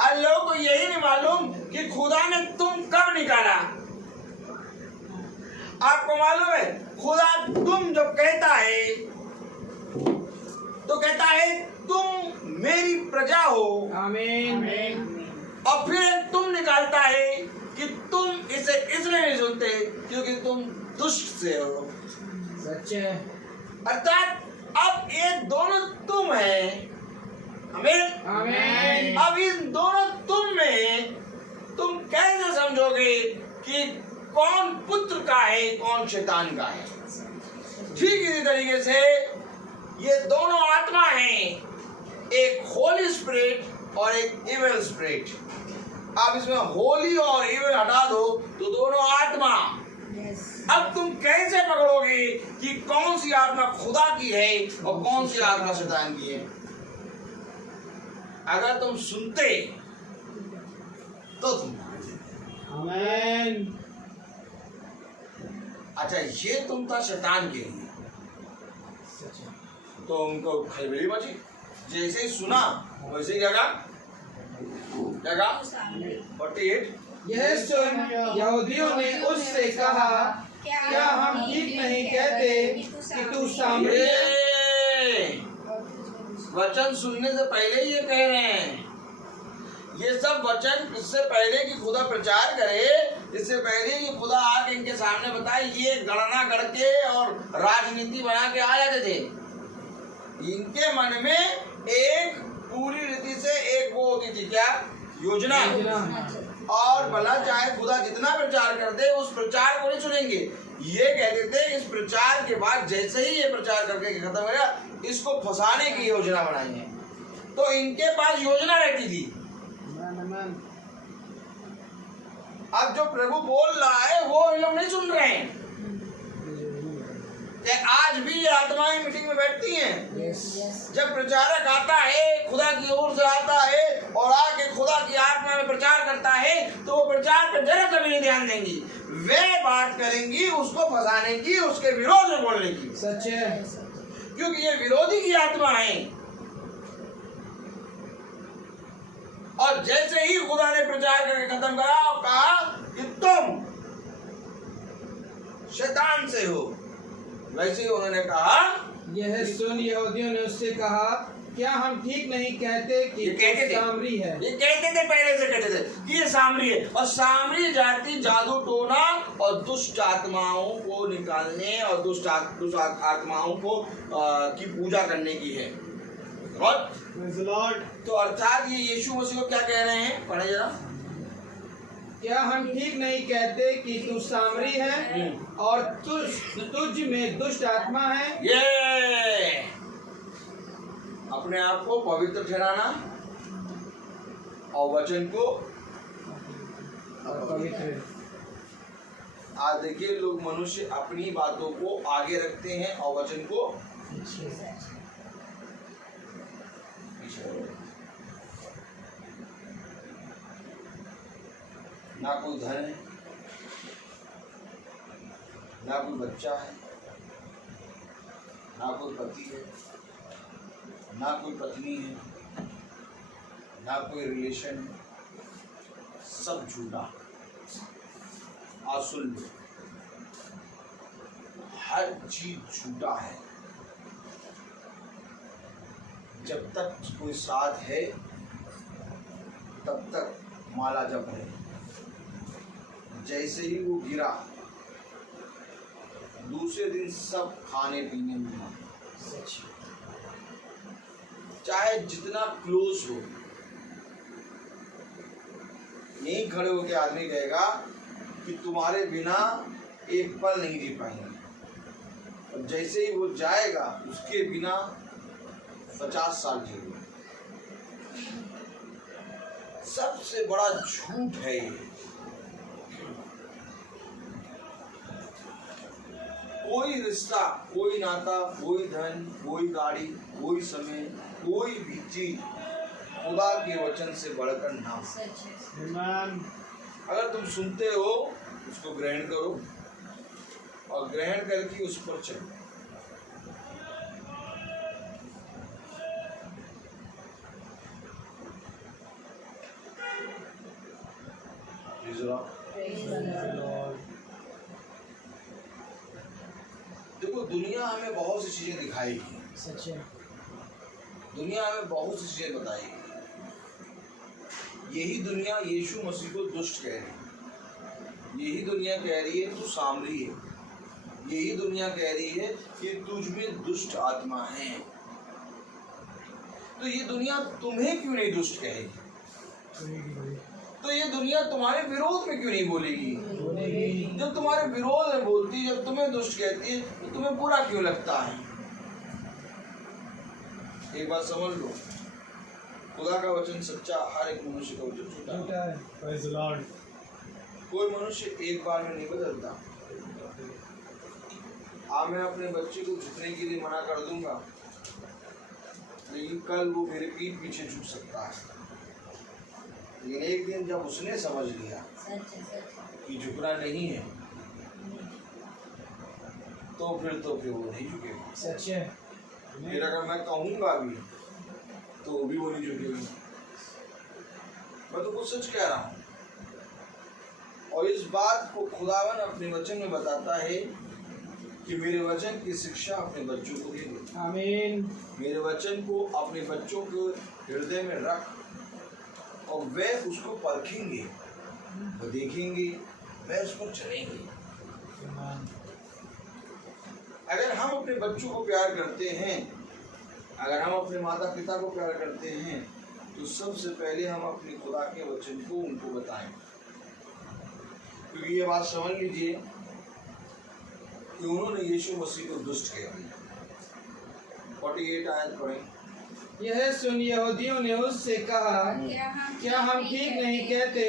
आज लोगों को यही नहीं मालूम कि खुदा ने तुम कब निकाला। आपको मालूम है खुदा तुम जब कहता है तो कहता है तुम मेरी प्रजा हो, Amen. और फिर तुम निकालता है कि तुम इसे इसलिए नहीं सुनते क्योंकि तुम दुष्ट से हो। सच है। अर्थात अब ये दोनों तुम है। आमीन। आमीन। अब इन दोनों तुम में तुम कैसे समझोगे कि कौन पुत्र का है कौन शैतान का है? ठीक इसी तरीके से ये दोनों आत्मा हैं, एक होली स्पिरिट और एक इविल स्पिरिट। आप इसमें होली और इविल हटा दो तो दोनों आत्मा। अब तुम कैसे पकड़ोगे कि कौन सी आत्मा खुदा की है और कौन सी आत्मा शैतान की है? अगर तुम सुनते तो तुम। आमीन। अच्छा ये तुम था शैतान के लिए, तो उनको खलबली मची। जैसे ही सुना वैसे क्या कहा? 48। यह सुन यहूदियों ने उससे कहा, क्या हम ठीक नहीं कहते कि तू सामरी है? वचन सुनने से पहले ये कह रहे हैं, ये सब वचन इससे पहले कि खुदा प्रचार करे, इससे पहले कि खुदा आके इनके सामने बताए, ये गणना करके और राजनीति बना के आ जाते थे। इनके मन में एक पूरी रीति से एक वो होती थी, क्या? योजना। और भला चाहे खुदा जितना प्रचार कर दे उस प्रचार को नहीं सुनेंगे। ये कहते थे इस प्रचार के बाद जैसे ही ये प्रचार करके खत्म हो गया, इसको फंसाने की योजना बनाई है। तो इनके पास योजना रहती थी। अब जो प्रभु बोल रहा है वो इन लोग नहीं सुन रहे हैं। आज भी ये आत्माएं मीटिंग में बैठती हैं। जब प्रचारक आता है खुदा की ओर से आता है और आके खुदा की आत्मा में प्रचार करता है, तो वो प्रचार पर जरा सा भी नहीं ध्यान देंगी। वे बात करेंगी उसको फंसाने की, उसके विरोध में बोलने की। सच है। क्योंकि ये विरोधी की आत्मा है। और जैसे ही खुदा ने प्रचार करके खत्म करा और कहा कि तुम शैतान से हो, वैसे ही उन्होंने कहा यह सुन यहूदियों ने उससे कहा, क्या हम ठीक नहीं कहते कि ये कहते थे, सामरी है? ये कहते थे, पहले से कहते थे कि ये सामरी है। और सामरी जाति जादू टोना और दुष्ट आत्माओं को निकालने और दुष्ट आत्माओं को की पूजा करने की है। और Praise the Lord. तो अर्थात ये यीशु मसीह को क्या कह रहे हैं, पढ़े जरा। क्या हम ठीक नहीं कहते कि तू सामरी है और तुझ में दुष्ट आत्मा है? ये अपने आप को पवित्र ठहराना और वचन को पवित्र। आज देखिए, लोग मनुष्य अपनी बातों को आगे रखते हैं और वचन को पीछे। ना कोई धन है, ना कोई बच्चा है, ना कोई पति है, ना कोई पत्नी है, ना कोई रिलेशन है, सब झूठा। सुन लो, हर चीज झूठा है। जब तक कोई साथ है तब तक माला जप है। जैसे ही वो गिरा, दूसरे दिन सब खाने पीने में सच। चाहे जितना क्लोज हो, यहीं खड़े होकर आदमी कहेगा कि तुम्हारे बिना एक पल नहीं जी पाएंगे, और जैसे ही वो जाएगा उसके बिना 50 साल जिएगा। सबसे बड़ा झूठ है ये। कोई रिश्ता, कोई नाता, कोई धन, कोई गाड़ी, कोई समय, कोई भी चीज खुदा के वचन से बढ़कर ना हो। Amen. अगर तुम सुनते हो उसको ग्रहण करो और ग्रहण करके उस पर चलो। देखो, दुनिया हमें बहुत सी चीजें दिखाएगी, सच है। दुनिया हमें बहुत सी चीजें बताएगी। यही दुनिया यीशु मसीह को दुष्ट कह रही है। यही दुनिया कह रही है तू सामरी है। यही दुनिया कह रही है कि तुझ में दुष्ट आत्मा है। तो ये दुनिया तुम्हें क्यों नहीं दुष्ट कहेगी? तो ये दुनिया तुम्हारे विरोध में क्यों नहीं बोलेगी? जब तुम्हारे विरोध में बोलती है, जब तुम्हें दुष्ट कहती है, तो तुम्हें बुरा क्यों लगता है? एक बात समझ लो, खुदा का वचन सच्चा, हर एक मनुष्य का वचन झूठा है। Praise the Lord. कोई मनुष्य एक बार में नहीं बदलता। आज मैं अपने बच्चे को झुकने के लिए मना कर दूंगा, लेकिन कल वो मेरे पीठ पीछे झुक सकता है। लेकिन एक दिन जब उसने समझ लिया कि झुकना नहीं है, तो फिर वो नहीं झुकेगा। सच है। फिर अगर मैं कहूँगा भी तो भी वो नहीं झुकेगी। मैं तो कुछ सच कह रहा हूँ, और इस बात को खुदावन अपने वचन में बताता है कि मेरे वचन की शिक्षा अपने बच्चों को दे दो। आमीन। मेरे वचन को अपने बच्चों के हृदय में रख, और वे उसको परखेंगे, वो देखेंगे, वे उस पर चलेंगे। अगर हम अपने बच्चों को प्यार करते हैं, अगर हम अपने माता पिता को प्यार करते हैं, तो सबसे पहले हम अपने खुदा के वचन को उनको बताएं। क्योंकि ये बात समझ लीजिए कि उन्होंने यीशु मसीह को दुष्ट कह दिया। 48 आयत पढ़ें। यह सुन यहूदियों ने उससे कहा, क्या हम ठीक नहीं कहते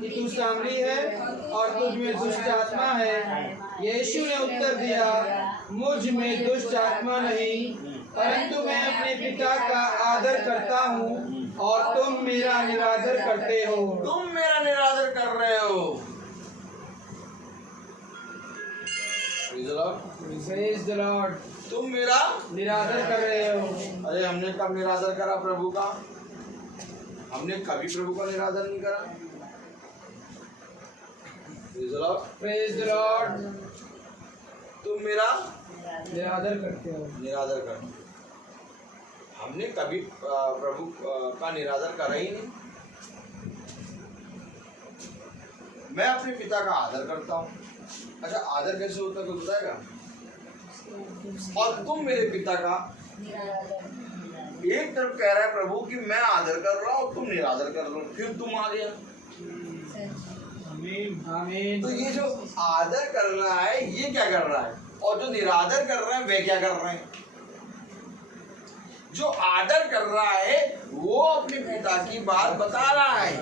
कि तू सामरी है और तुझ में दुष्ट आत्मा है? यीशु ने उत्तर दिया, मुझ में दुष्ट आत्मा नहीं, परंतु मैं अपने पिता का आदर करता हूँ और तुम मेरा निरादर करते हो। तुम मेरा निरादर कर रहे हो। Praise the Lord। तुम मेरा निरादर कर रहे हो। अरे हमने कब निरादर करा प्रभु का? हमने कभी प्रभु का निरादर नहीं करा। Praise the Lord। तुम मेरा निरादर करते हो। निरादर करते हो। हमने कभी प्रभु का निरादर करा ही नहीं। मैं अपने पिता का आदर करता हूँ। अच्छा, आदर कैसे होता है कोई बताएगा? और तुम मेरे पिता का, एक तरफ कह रहा है प्रभु कि मैं आदर कर रहा हूँ, तुम निरादर कर रहे हो, फिर तुम आ गया। आमीन। तो ये जो आदर कर रहा है ये क्या कर रहा है, और जो निरादर कर रहा है वे क्या कर रहे हैं? जो आदर कर रहा है वो अपने पिता की बात बता रहा है।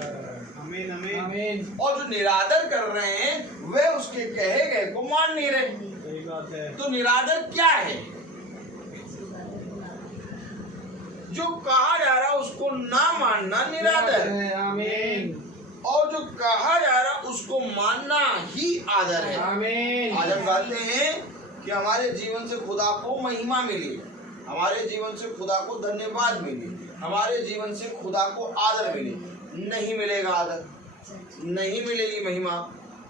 आमीन आमीन आमीन। और जो निरादर कर रहे हैं वे उसके कहे गए को मान नहीं रहे। सही बात है। तो निरादर क्या है? जो कहा जा रहा है उसको ना मानना निरादर है। आमीन। और जो कहा जा रहा है उसको मानना ही आदर है। आमीन। आज हम कहते हैं कि हमारे जीवन से खुदा को महिमा मिली, हमारे जीवन से खुदा को धन्यवाद मिली, हमारे जीवन से खुदा को आदर मिली। नहीं मिलेगा आदर, नहीं मिलेगी महिमा,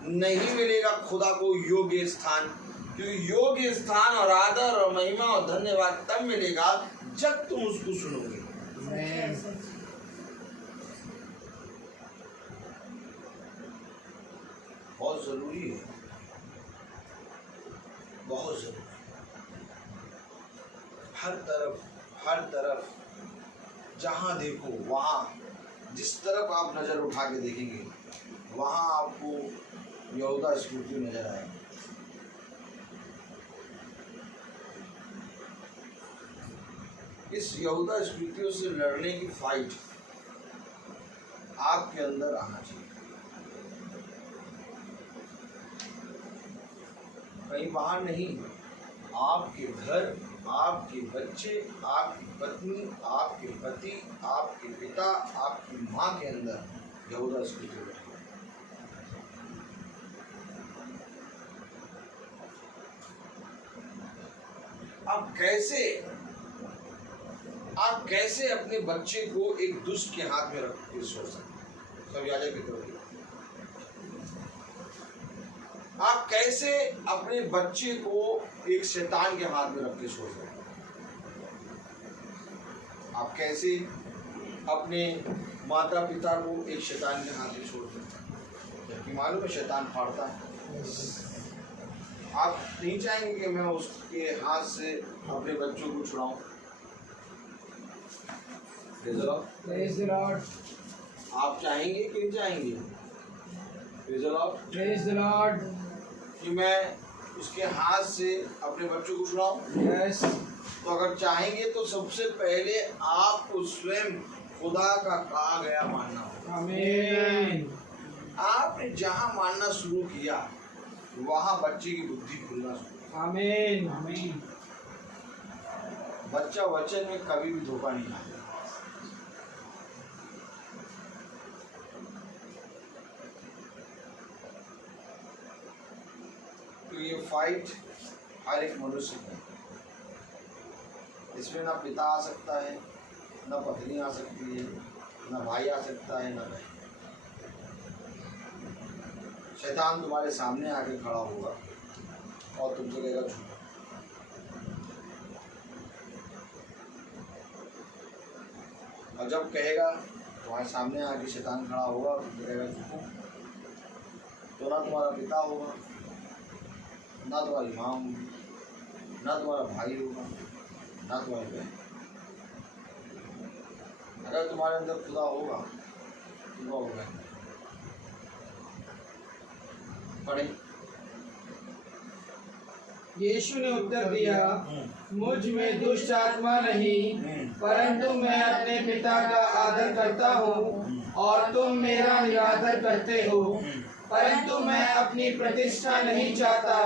नहीं मिलेगा खुदा को योग्य स्थान। क्योंकि योग्य स्थान और आदर और महिमा और धन्यवाद तब मिलेगा जब तुम उसको सुनोगे। बहुत जरूरी है, बहुत जरूरी। हर तरफ जहां देखो वहां, जिस तरफ आप नजर उठा के देखेंगे वहां आपको यहूदा स्फूर्ति नजर आएगी। इस यहूदा स्फूर्तियों से लड़ने की फाइट आपके अंदर आना चाहिए। कहीं बाहर नहीं, आपके घर, आपके बच्चे, आपकी पत्नी, आपके पति, आपके पिता, आपकी माँ के अंदर यहूदा स्फूर्ति बैठी है। आप कैसे अपने बच्चे को एक दुष्ट के हाथ में रख के सोच सकते? सब याद है कि आप कैसे अपने बच्चे को एक शैतान के हाथ में रख के सोच सकते? आप कैसे अपने माता पिता को एक शैतान के हाथ में छोड़ सकते? जबकि मालूम है शैतान फाड़ता है। आप नहीं चाहेंगे कि मैं उसके हाथ से अपने बच्चों को छुड़ाऊं? Praise the Lord. आप चाहेंगे कि नहीं चाहेंगे? Praise the Lord. कि मैं उसके हाथ से अपने बच्चों को छुड़ाऊं? Yes. तो अगर चाहेंगे तो सबसे पहले आपको स्वयं खुदा का कहा गया मानना होगा। आमीन। आपने जहां मानना शुरू किया वहां बच्चे की बुद्धि खुलना शुरू। आमीन। आमीन। बच्चा वचन में कभी भी धोखा नहीं खाता। तो ये फाइट हर एक मनुष्य में, इसमें ना पिता आ सकता है, ना पत्नी आ सकती है, ना भाई आ सकता है, ना बहन। शैतान तुम्हारे सामने आके खड़ा होगा और तुमसे कहेगा झूठा। और जब कहेगा तुम्हारे सामने आके शैतान खड़ा होगा और तुमसे कहेगा झूठा, तो ना तुम्हारा पिता होगा, ना तुम्हारी माँ होगी, ना तुम्हारा भाई होगा, ना तुम्हारी बहन। अगर तुम्हारे अंदर खुदा होगा तो होगा। पढ़े। यीशु ने उत्तर दिया, मुझ में दुष्ट आत्मा नहीं, परंतु मैं अपने पिता का आदर करता हूँ और तुम मेरा निरादर करते हो। परंतु मैं अपनी प्रतिष्ठा नहीं चाहता,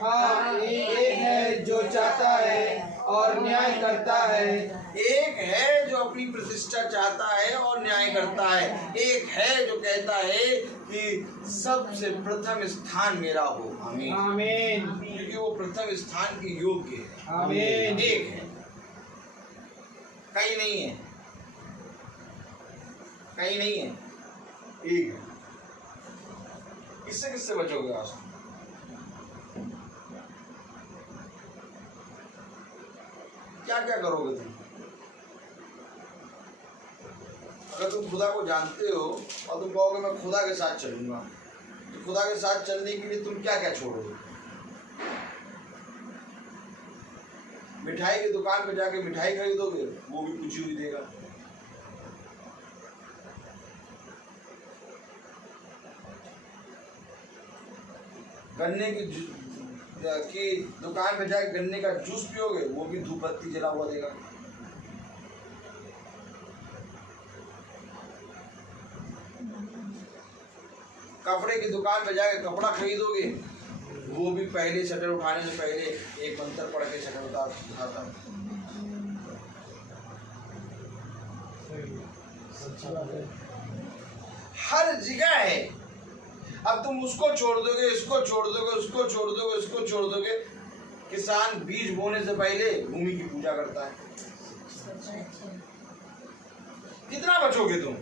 हाँ एक है जो चाहता है और न्याय करता है। एक है जो अपनी प्रतिष्ठा चाहता है और न्याय करता है। एक है जो कहता है कि सबसे प्रथम स्थान मेरा हो। आमीन। आमीन। क्योंकि वो प्रथम स्थान के योग्य है। आमीन। एक है, कहीं नहीं है, कहीं नहीं है, एक है। किससे किससे बचोगे आप? क्या क्या करोगे तुम? अगर तुम खुदा को जानते हो और तुम कहोगे मैं खुदा के साथ चलूंगा, तो खुदा के साथ चलने के लिए तुम क्या क्या छोड़ोगे? मिठाई की दुकान पे जाके मिठाई खरीदोगे, वो भी पूछी हुई देगा। गन्ने की दुकान पे जाके गन्ने का जूस पियोगे, वो भी धूप बत्ती जला हुआ देगा। कपड़े की दुकान पे जाके कपड़ा खरीदोगे, वो भी पहले शटर उठाने से पहले एक मंत्र पढ़ के शटर उठाता। हर जगह है। अब तुम उसको छोड़ दोगे, इसको छोड़ दोगे, उसको छोड़ दोगे, उसको छोड़ दोगे। किसान बीज बोने से पहले भूमि की पूजा करता है। कितना बचोगे तुम?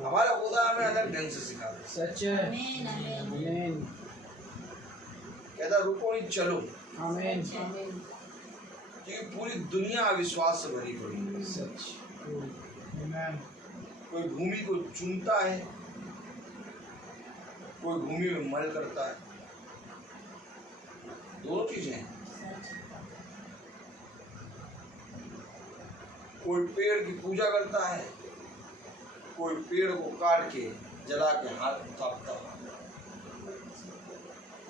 हमारा खुदा हमें अलग ढंग से सिखा दे। सच है। आमीन। कहता रुको नहीं, चलो। आमीन। क्योंकि पूरी दुनिया अविश्वास से भरी पड़ी है। सच। कोई भूमि को चूमता है, कोई भूमि में मल करता है। दोनों चीजें हैं। कोई पेड़ की पूजा करता है, कोई पेड़ को काट के जला के हाथ में थापता है।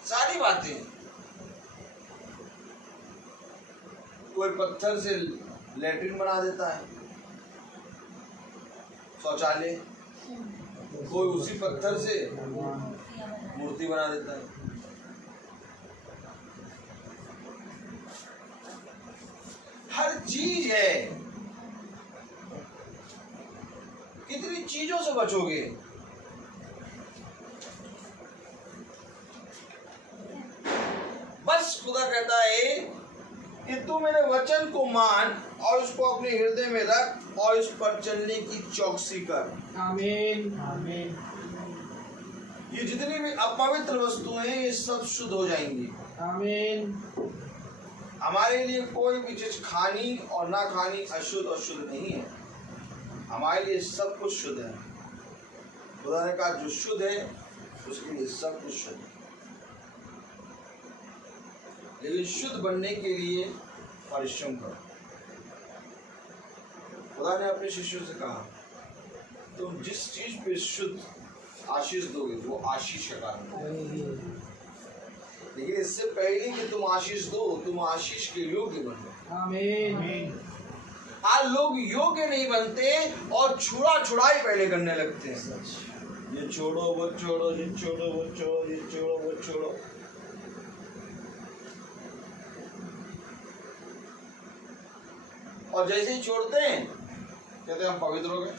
सारी बातें। कोई पत्थर से लैट्रिन बना देता है, शौचालय। कोई उसी पत्थर से मूर्ति बना देता है। हर चीज है। कितनी चीजों से बचोगे? बस खुदा कहता है कि तू मेरे वचन को मान और उसको अपने हृदय में रख और इस पर चलने की चौकसी कर। आमीन। आमीन। ये जितनी भी अपवित्र वस्तुएं हैं, ये सब शुद्ध हो जाएंगी। आमीन। हमारे लिए कोई भी चीज खानी और ना खानी अशुद्ध और शुद्ध नहीं है। हमारे लिए सब कुछ शुद्ध है। खुदा ने कहा जो शुद्ध है उसके लिए सब कुछ शुद्ध है। लेकिन शुद्ध बनने के लिए परिश्रम करो। खुदा ने अपने शिष्यों से कहा तुम जिस चीज पे शुद्ध आशीष दोगे वो आशीष का कारण है। लेकिन इससे पहले कि तुम आशीष दो, तुम आशीष के योग्य बनो। आमीन। आज लोग योग्य नहीं बनते और छुड़ाई पहले करने लगते हैं। ये छोड़ो वो छोड़ो, ये छोड़ो वो छोड़ो, ये छोड़ो वो छोड़ो। और जैसे ही छोड़ते हैं कहते हैं हम पवित्र हो गए।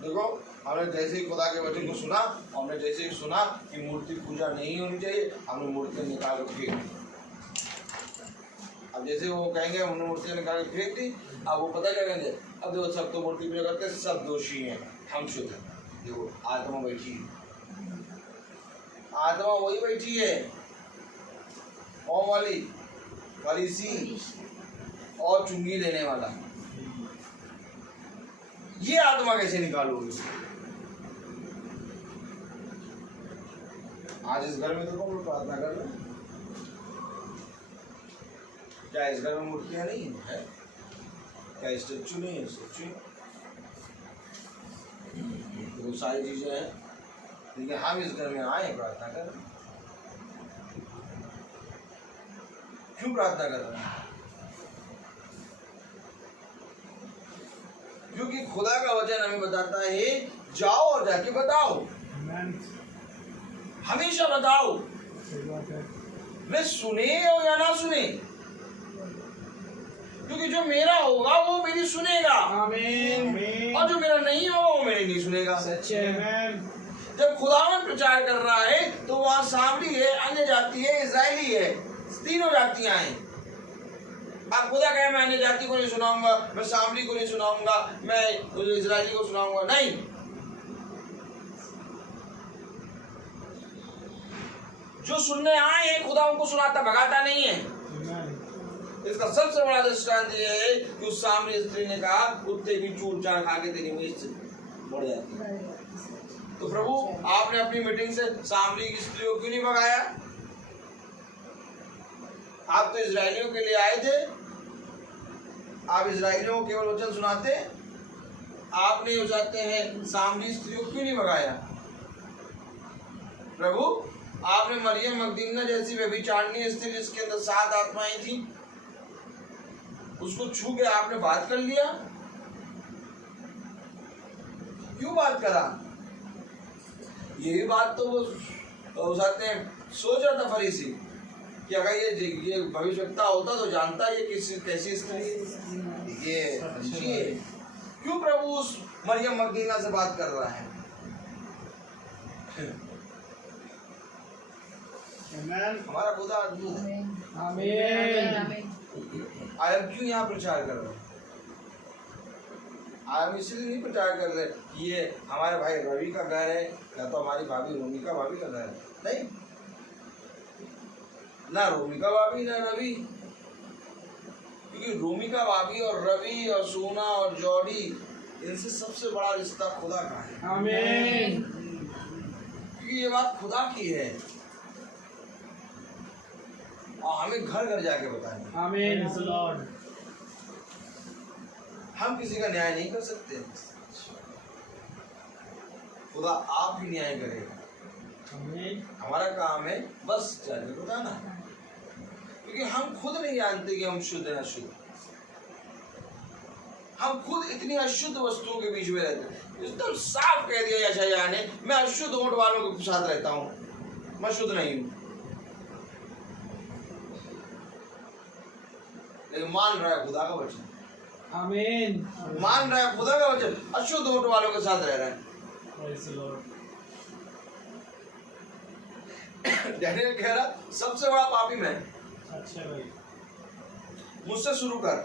देखो, हमने जैसे ही खुदा के वचन को सुना, हमने जैसे ही सुना कि मूर्ति पूजा नहीं होनी चाहिए, हमने मूर्तियां निकाल के फेंक दी। अब जैसे वो कहेंगे हमने मूर्तियां निकाल के फेंक दी, अब वो पता क्या कहेंगे, अब देखो सब तो मूर्ति पूजा करते हैं, सब दोषी हैं, हम शुद्ध हैं। देखो आत्मा बैठी है, आत्मा वही बैठी है, कौन वाली? फरीसी और चुंगी लेने वाला। ये आत्मा कैसे निकालोगे? आज इस घर में तो कौन प्रार्थना कर रहे? क्या इस घर में मूर्तियां नहीं है? क्या स्टेचू नहीं है? स्टेचू वो सारी चीजें हैं, लेकिन हम इस घर में आए प्रार्थना कर। क्यों प्रार्थना कर रहे हैं? क्योंकि खुदा का वचन हमें बताता है जाओ और जाके बताओ, हमेशा बताओ, वे सुने हो या ना सुने, क्योंकि जो मेरा होगा वो मेरी सुनेगा। आमीन। और जो मेरा नहीं होगा वो मेरी नहीं सुनेगा। सच्चे। जब खुदावन प्रचार कर रहा है तो वहाँ सामरी है, अन्य जाति है, इजरायली है, तीनों जातियां हैं। अब खुदा कहे मैं अन्य जाति को नहीं सुनाऊंगा, मैं सामरी को नहीं सुनाऊंगा, मैं इजरायली को सुनाऊंगा, नहीं। जो सुनने आए हैं खुदा उनको सुनाता भगाता नहीं है। इसका सबसे बड़ा दृष्टांत ये है कि उस सामरी स्त्री ने कहा कुत्ते भी चूर चार खा के तेरी मेज बढ़ जाती। तो प्रभु आपने अपनी मीटिंग से सामरी की स्त्री को क्यों नहीं भगाया? आप तो इजरायलियों के लिए आए थे, आप इजरायलियों को केवल वचन सुनाते, आपने हो जाते हैं सामरी स्त्री को क्यों नहीं भगाया? प्रभु आपने मरियम मगदलीना जैसी व्यभिचारिणी स्त्री जिसके अंदर 7 आत्माएं थी उसको छू के आपने बात कर लिया, क्यों बात करा? यही बात तो वो साथ सोच रहा था फरीसी कि अगर ये भविष्यवक्ता होता तो जानता ये कैसी स्त्री ये क्यों प्रभु उस मरियम मगदलीना से बात कर रहा है? हमारा खुदा अद्भुत है। आमीन। आज हम क्यों यहाँ प्रचार कर रहे हैं? आज हम इसलिए नहीं प्रचार कर रहे कि ये हमारे भाई रवि का घर है या तो हमारी भाभी रोमिका भाभी का घर है, नहीं, ना रोमिका भाभी ना रवि, क्योंकि रोमिका भाभी और रवि और सोना और जॉडी इनसे सबसे बड़ा रिश्ता खुदा का है। आमीन। क्योंकि ये बात खुदा की है और हमें घर घर जाके बताएंगे। आमीन। हम किसी का न्याय नहीं कर सकते, खुदा आप ही न्याय करेगा। हमारा काम है बस जाके बताना, क्योंकि हम खुद नहीं जानते कि हम शुद्ध है अशुद्ध। हम खुद इतनी अशुद्ध वस्तुओं के बीच में रहते हैं। एकदम साफ कह दिया यशायाह ने, मैं अशुद्ध होंठ वालों के साथ रहता हूँ, मैं शुद्ध नहीं हूँ, लेकिन मान रहा है खुदा का वचन। आमीन। मान रहा है खुदा का वचन, अशुद्ध होठ वालों के साथ रह रहा है। डैनियल कह रहा सबसे बड़ा पापी मैं। अच्छा भाई, मुझसे शुरू कर,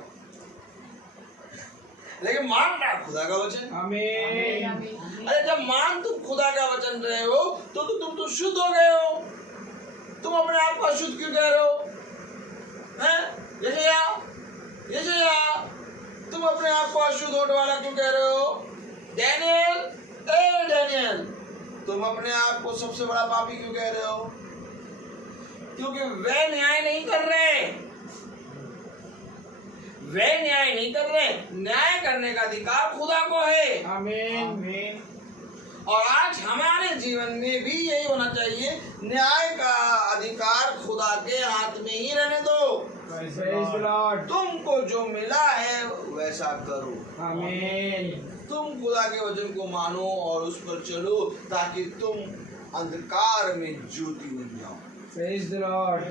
लेकिन मान रहा खुदा का वचन। आमीन। अरे जब मान तुम खुदा का वचन रहे हो तो तुम तो शुद्ध हो गए हो। तुम अपने आप को अशुद्ध क्यों कह रहे हो? हैं? यशायाह तुम अपने आप को अशुद्ध होने वाला क्यों कह रहे हो? डैनियल तुम अपने आप को सबसे बड़ा पापी क्यों कह रहे हो? क्योंकि वे न्याय नहीं कर रहे, वे न्याय नहीं कर रहे। न्याय करने का अधिकार खुदा को है। आमीन। और आज हमारे जीवन में भी यही होना चाहिए, न्याय का अधिकार खुदा के हाथ में ही रहने दो। तुमको जो मिला है वैसा करो। आमीन। तुम खुदा के वचन को मानो और उस पर चलो, ताकि तुम अंधकार में ज्योति बन जाओ। Praise the Lord.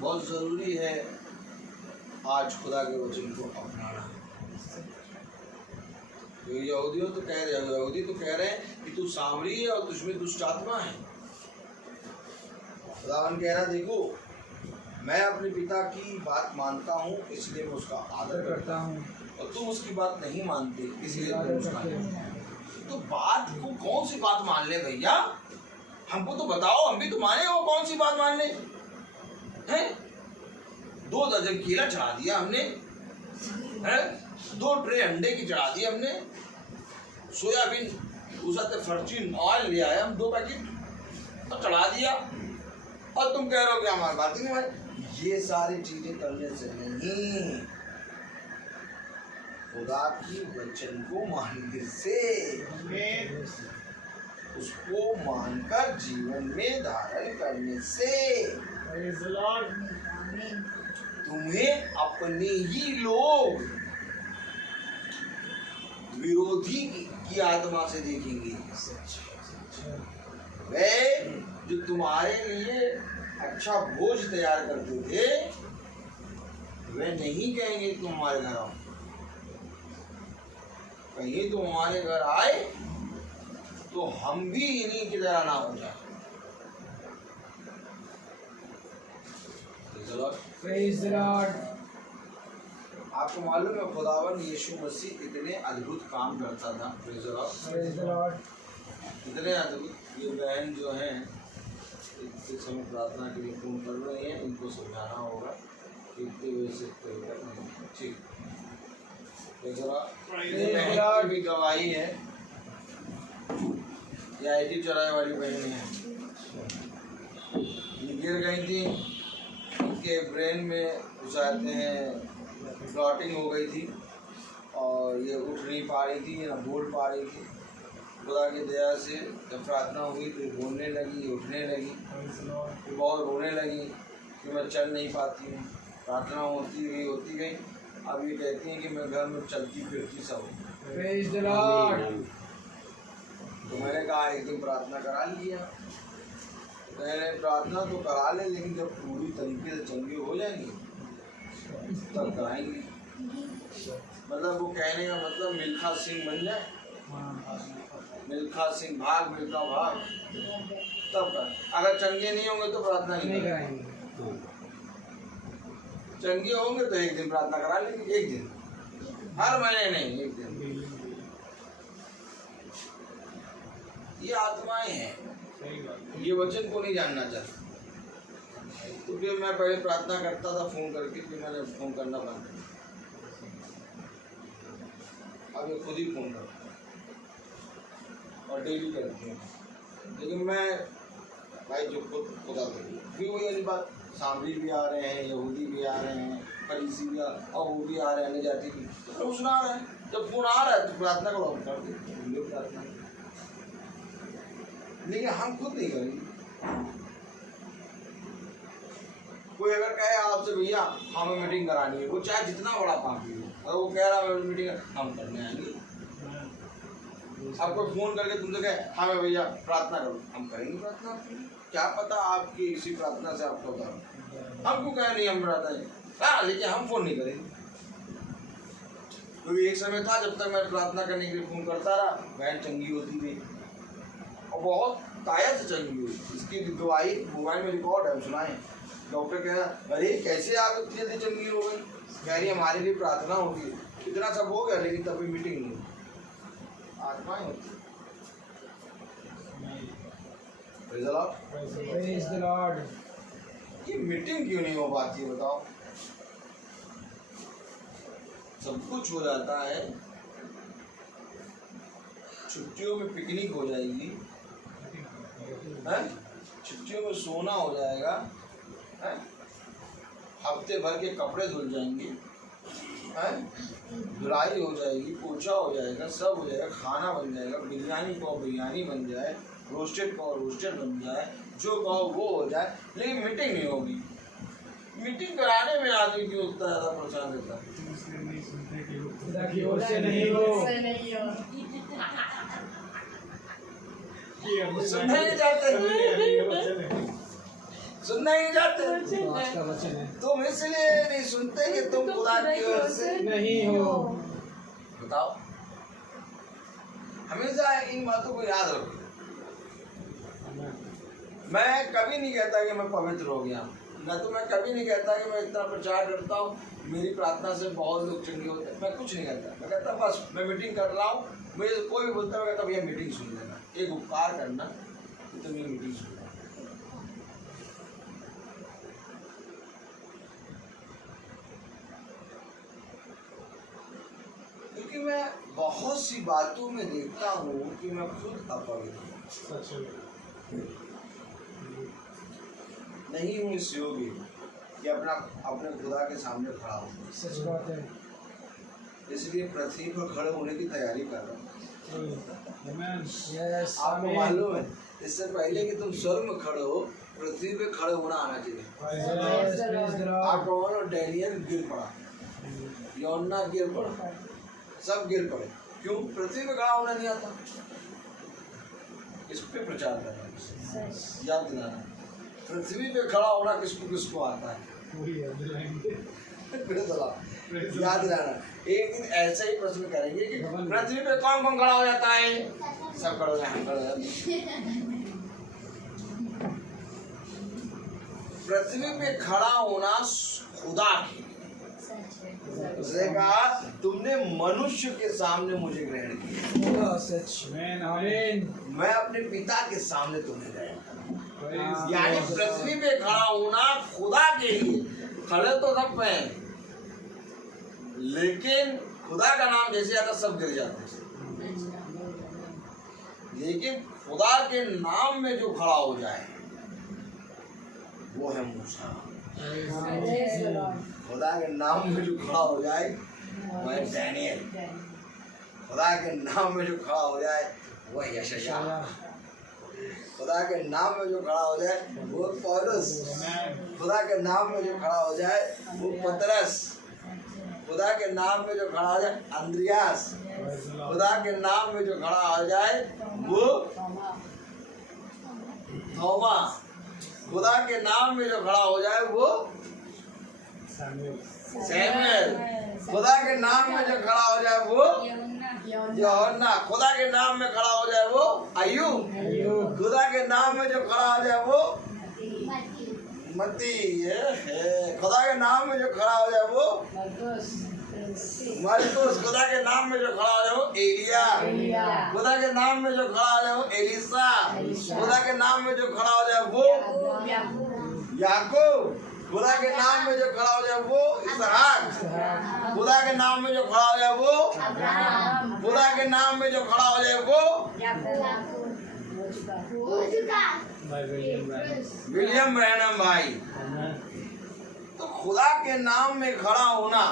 बहुत जरूरी है आज खुदा के वचन को अपनाना। यहूदियों तो कह रहे, यहूदी तो कह रहे हैं कि तू सामरी है और तुझमें दुष्ट आत्मा है। खुदावन कह रहा देखो, मैं अपने पिता की बात मानता हूँ इसलिए मैं उसका आदर करता हूँ, और तुम उसकी बात नहीं मानते इसलिए तुम उसका नहीं। तो बात को कौन सी बात मान ले भैया? हमको तो बताओ, हम भी तो माने हो, कौन सी बात मान ले? हैं? 2 दर्जन केला चढ़ा दिया हमने, हैं? 2 ट्रे अंडे की चढ़ा दी हमने, सोयाबीन उससे फॉर्च्यून ऑयल ले आए हम 2 पैकेट और चढ़ा दिया, और तुम कह रहे हो कि हमारी बात ही नहीं भाई। ये सारी चीजें करने से नहीं, खुदा की वचन को मानने से, उसको मानकर जीवन में धारण करने से तुम्हें अपने ही लोग विरोधी की आत्मा से देखेंगे। वे जो तुम्हारे लिए अच्छा भोज तैयार करते थे, वे नहीं कहेंगे तुम हमारे घर आओ। कहीं तुम हमारे घर आए तो हम भी इन्हीं की तरह ना हो जाए। Praise the Lord. आपको मालूम है खुदावन यीशु मसीह इतने अद्भुत काम करता था। Praise the Lord. इतने अद्भुत ये बहन जो हैं इस समय प्रार्थना के लिए फोन कर रही हैं, इनको समझाना होगा कि इतने वजह से ठीक बहन भी गवाही है। ये IT चौराहे वाली बहन है, ये गिर गई थी, इनके ब्रेन में घुसाते हैं क्लॉटिंग हो गई थी और ये उठ नहीं पा रही थी, ना बोल पा रही थी। खुदा की दया से जब प्रार्थना हुई तो बोलने लगी, उठने लगी, बहुत रोने लगी कि मैं चल नहीं पाती हूँ। प्रार्थना होती गई। अब ये कहती हैं कि मैं घर में चलती फिरती सब हूँ। Praise the Lord. तो मैंने कहा एक दिन प्रार्थना करा लीजिए। मैंने प्रार्थना तो करा ले, लेकिन जब पूरी तरीके से चंगी हो जाएंगी तब कराएंगे। मतलब वो कहने का मतलब मिल्खा सिंह बन जाए, मिल्खा सिंह भाग, मिल्खा भाग, तब कर। अगर चंगे नहीं होंगे तो प्रार्थना नहीं कराएंगे। चंगे होंगे तो एक दिन प्रार्थना करा लेंगे, एक दिन, हर महीने नहीं, एक दिन। ये आत्माएं हैं, ये वचन को नहीं जानना चाहते। तो फिर मैं पहले प्रार्थना करता था फोन करके, फिर मैंने फोन करना बंद कर। अब ये खुद ही फोन करता और डेली करती हूँ। लेकिन मैं भाई जो खुदा फिर वही वाली बात, सांबरी भी आ रहे हैं, यहूदी भी आ रहे हैं, फरीसी भी और वो भी आ रहे हैं, जाति भी तो सुना रहे हैं। जब फोन आ रहा है तो प्रार्थना करो, हम कर देंगे प्रार्थना, लेकिन हम खुद नहीं करेंगे। कोई अगर कहे आपसे भैया हमें मीटिंग करानी है, वो चाहे जितना बड़ा पापी हो, अगर वो कह रहा है मीटिंग हम करने आएंगे। आपको फोन करके तुमसे कहे हाँ मैं भैया प्रार्थना करो, हम करेंगे प्रार्थना। क्या पता आपकी इसी प्रार्थना से आपको होता है, हमको कहे नहीं हम प्रार्थना, हाँ लेकिन हम फोन नहीं करेंगे। क्योंकि एक समय था जब तक मैं प्रार्थना करने के लिए फोन करता रहा, बहन चंगी होती गई और बहुत ताया से चंगी हुई। इसकी गवाही मोबाइल में रिकॉर्ड है, सुनाए। डॉक्टर कह रहा अरे कैसे आप इतनी जल्दी चंगी हो गई, कह रही हमारे लिए प्रार्थना होगी। इतना सब हो गया लेकिन तभी मीटिंग नहीं। आत्माएं होती है। Praise the Lord. ये मीटिंग क्यों नहीं हो पाती है बताओ? सब कुछ हो जाता है, छुट्टियों में पिकनिक हो जाएगी, छुट्टियों में सोना हो जाएगा, हफ्ते भर के कपड़े धुल जाएंगे, धुलाई हो जाएगी, पोछा हो जाएगा, सब हो जाएगा, खाना बन जाएगा, बिरयानी को बिरयानी बन जाए, रोस्टेड को रोस्टेड बन जाए, जो कहो वो हो जाए, लेकिन मीटिंग नहीं होगी। मीटिंग कराने में आदमी क्यों उतना ज़्यादा परेशान रहता है? खुदा की ओर से नहीं हो। सुनना ही जाते, सुनना ही जाते। तुम इसलिए नहीं सुनते कि तुम खुदा की ओर से नहीं हो। बताओ, हमेशा इन बातों को याद रखो। मैं कभी नहीं कहता कि मैं पवित्र हो गया, न तो मैं कभी नहीं कहता कि मैं इतना प्रचार करता हूँ, मेरी प्रार्थना से बहुत लोग चंगे होते हैं। मैं कुछ नहीं कहता, मैं कहता बस मैं मीटिंग कर रहा हूँ। मुझे कोई भी बोलता है, मैं कहता भैया मीटिंग सुन लेना, एक उपकार करना तो मेरी मीटिंग सुन लेना। क्योंकि मैं बहुत सी बातों में देखता हूँ कि मैं खुद अपवित्र नहीं हूँ इस योग्य कि अपने खुदा के सामने खड़ा हूँ। सच बात है। इसलिए पृथ्वी पर खड़े होने की तैयारी कर रहा हूँ। यस, आपको मालूम है इससे पहले कि तुम स्वर्ग में खड़े हो, पृथ्वी पे खड़े होना आना चाहिए। आप लोगों ने डैनियल गिर पड़ा, यौना गिर पड़ा, सब गिर पड़े। क्यों? पृथ्वी पे खड़ा होना नहीं आता। इस पे प्रचार करना, याद दिलाना, पृथ्वी पे खड़ा होना किसको किसको आता है, याद दिलाना। एक दिन ऐसे ही प्रश्न करेंगे कि पृथ्वी पे कौन कौन खड़ा हो जाता है, सब खड़े हो जाए, हम खड़े हो जाते। पृथ्वी पे खड़ा होना खुदा की, उसने कहा तुमने मनुष्य के सामने मुझे ग्रहण किया। सच में, आमीन। मैं अपने पिता के सामने तुम्हें गया। यानी पृथ्वी पे खड़ा होना खुदा के लिए, खड़े तो सब पे हैं, लेकिन खुदा का नाम जैसे आता सब गिर जाते हैं। लेकिन खुदा के नाम में जो खड़ा हो जाए वो है मूसा। खुदा के नाम में जो खड़ा हो जाए वो है डैनियल। खुदा के नाम में जो खड़ा हो जाए वो है यशायाह। खुदा के नाम में जो खड़ा हो जाए वो पौलुस। खुदा के नाम में जो खड़ा हो जाए वो पतरस। खुदा के नाम में जो खड़ा हो जाए अंद्रियास। खुदा के नाम में जो खड़ा हो जाए वो थोमा। खुदा के नाम में जो खड़ा हो जाए वो सैमुएल। खुदा के नाम में जो खड़ा हो जाए वो यूहन्ना। खुदा के नाम में खड़ा हो जाए वो अय्यूब। खुदा के नाम में जो खड़ा हो जाए वो मत्ती। खुदा के नाम में जो खड़ा हो जाए वो मरकुस। खुदा के नाम में जो खड़ा हो जाए वो एलिया। खुदा के नाम में जो खड़ा हो जाए वो एलिसा। खुदा के नाम में जो खड़ा हो जाए वो याकूब। खुदा के नाम में जो खड़ा हो जाए वो इसहाक। खुदा के नाम में जो खड़ा हो जाए वो खुदा के नाम में जो खड़ा हो जाए वो विलियम ब्रैनम भाई। तो खुदा के नाम में खड़ा होना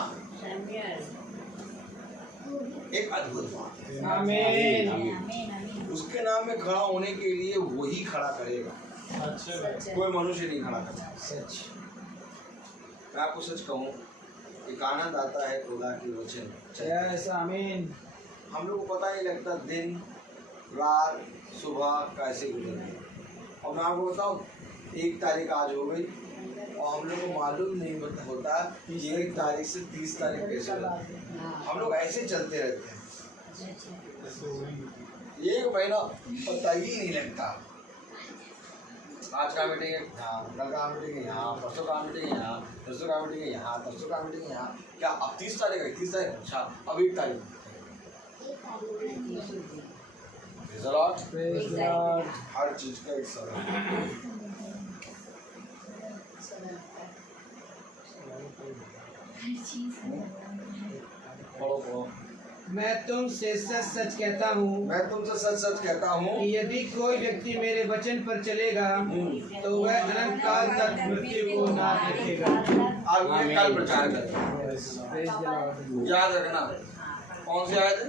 एक अद्भुत बात है। आमीन। उसके नाम में खड़ा होने के लिए वही खड़ा करेगा, कोई मनुष्य नहीं खड़ा करता। सच, मैं आपको सच कहूँ, एक आनंद आता है खुदा के वचन। आमीन। हम लोग को पता नहीं लगता दिन रात सुबह कैसे गुजरती। और मैं आपको बताऊँ, 1 तारीख आज हो गई और हम लोग को मालूम नहीं होता कि 1 तारीख से 30 तारीख कैसे होती है। हम लोग ऐसे चलते रहते हैं, 1 महीना पता ही नहीं लगता। आज का मीटिंग है यहाँ, कल का मीटिंग है यहाँ, परसों का मीटिंग है यहाँ, परसों का मीटिंग है यहाँ, परसों का मीटिंग है यहाँ। क्या अब 30 तारीख है? 30 तारीख, अच्छा अब 1 तारीख। हर चीज का एक समय। मैं तुमसे सच सच कहता हूँ, मैं तुमसे सच सच कहता हूँ कि यदि कोई व्यक्ति मेरे वचन पर चलेगा तो वह अनंत काल तक मृत्यु को ना देखेगा। आप ये कल प्रचार करें, याद रखना। कौन सी आयत है?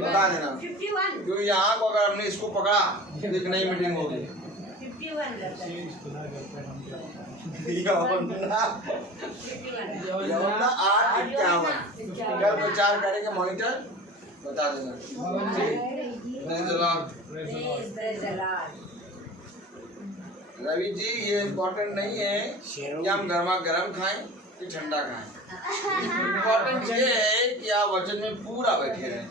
बता देना, क्योंकि यहाँ को अगर हमने इसको पकड़ा तो एक नई मीटिंग होगी। यूहन्ना 8:51 कल प्रचार करेंगे। मॉनिटर बता देना। रवि जी, ये इम्पोर्टेंट नहीं है कि हम गर्मा गर्म खाएं कि ठंडा खाएं। इम्पोर्टेंट ये है कि आप वचन में पूरा बैठे रहें।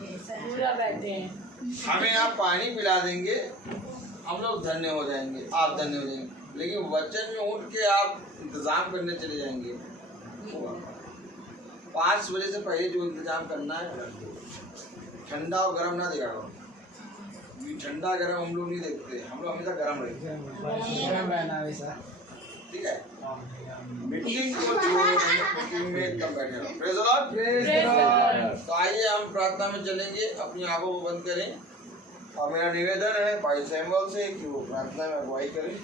हमें आप पानी पिला देंगे, हम लोग धन्य हो जाएंगे, आप धन्य हो जाएंगे। लेकिन वचन में उठ के आप इंतजाम करने चले जाएंगे, 5 बजे से पहले जो इंतजाम करना है कर दो। ठंडा और गर्म ना देखा करो, ठंडा गर्म हम लोग नहीं देखते, हम लोग हमेशा गर्म रहते हैं। ठीक है, मीटिंग को मीटिंग में एकदम बैठे रहो। Praise the Lord. तो आइए हम प्रार्थना में चलेंगे, अपनी आंखों को बंद करें और मेरा निवेदन है भाई सैमुअल से कि वो प्रार्थना में अगुवाई करें।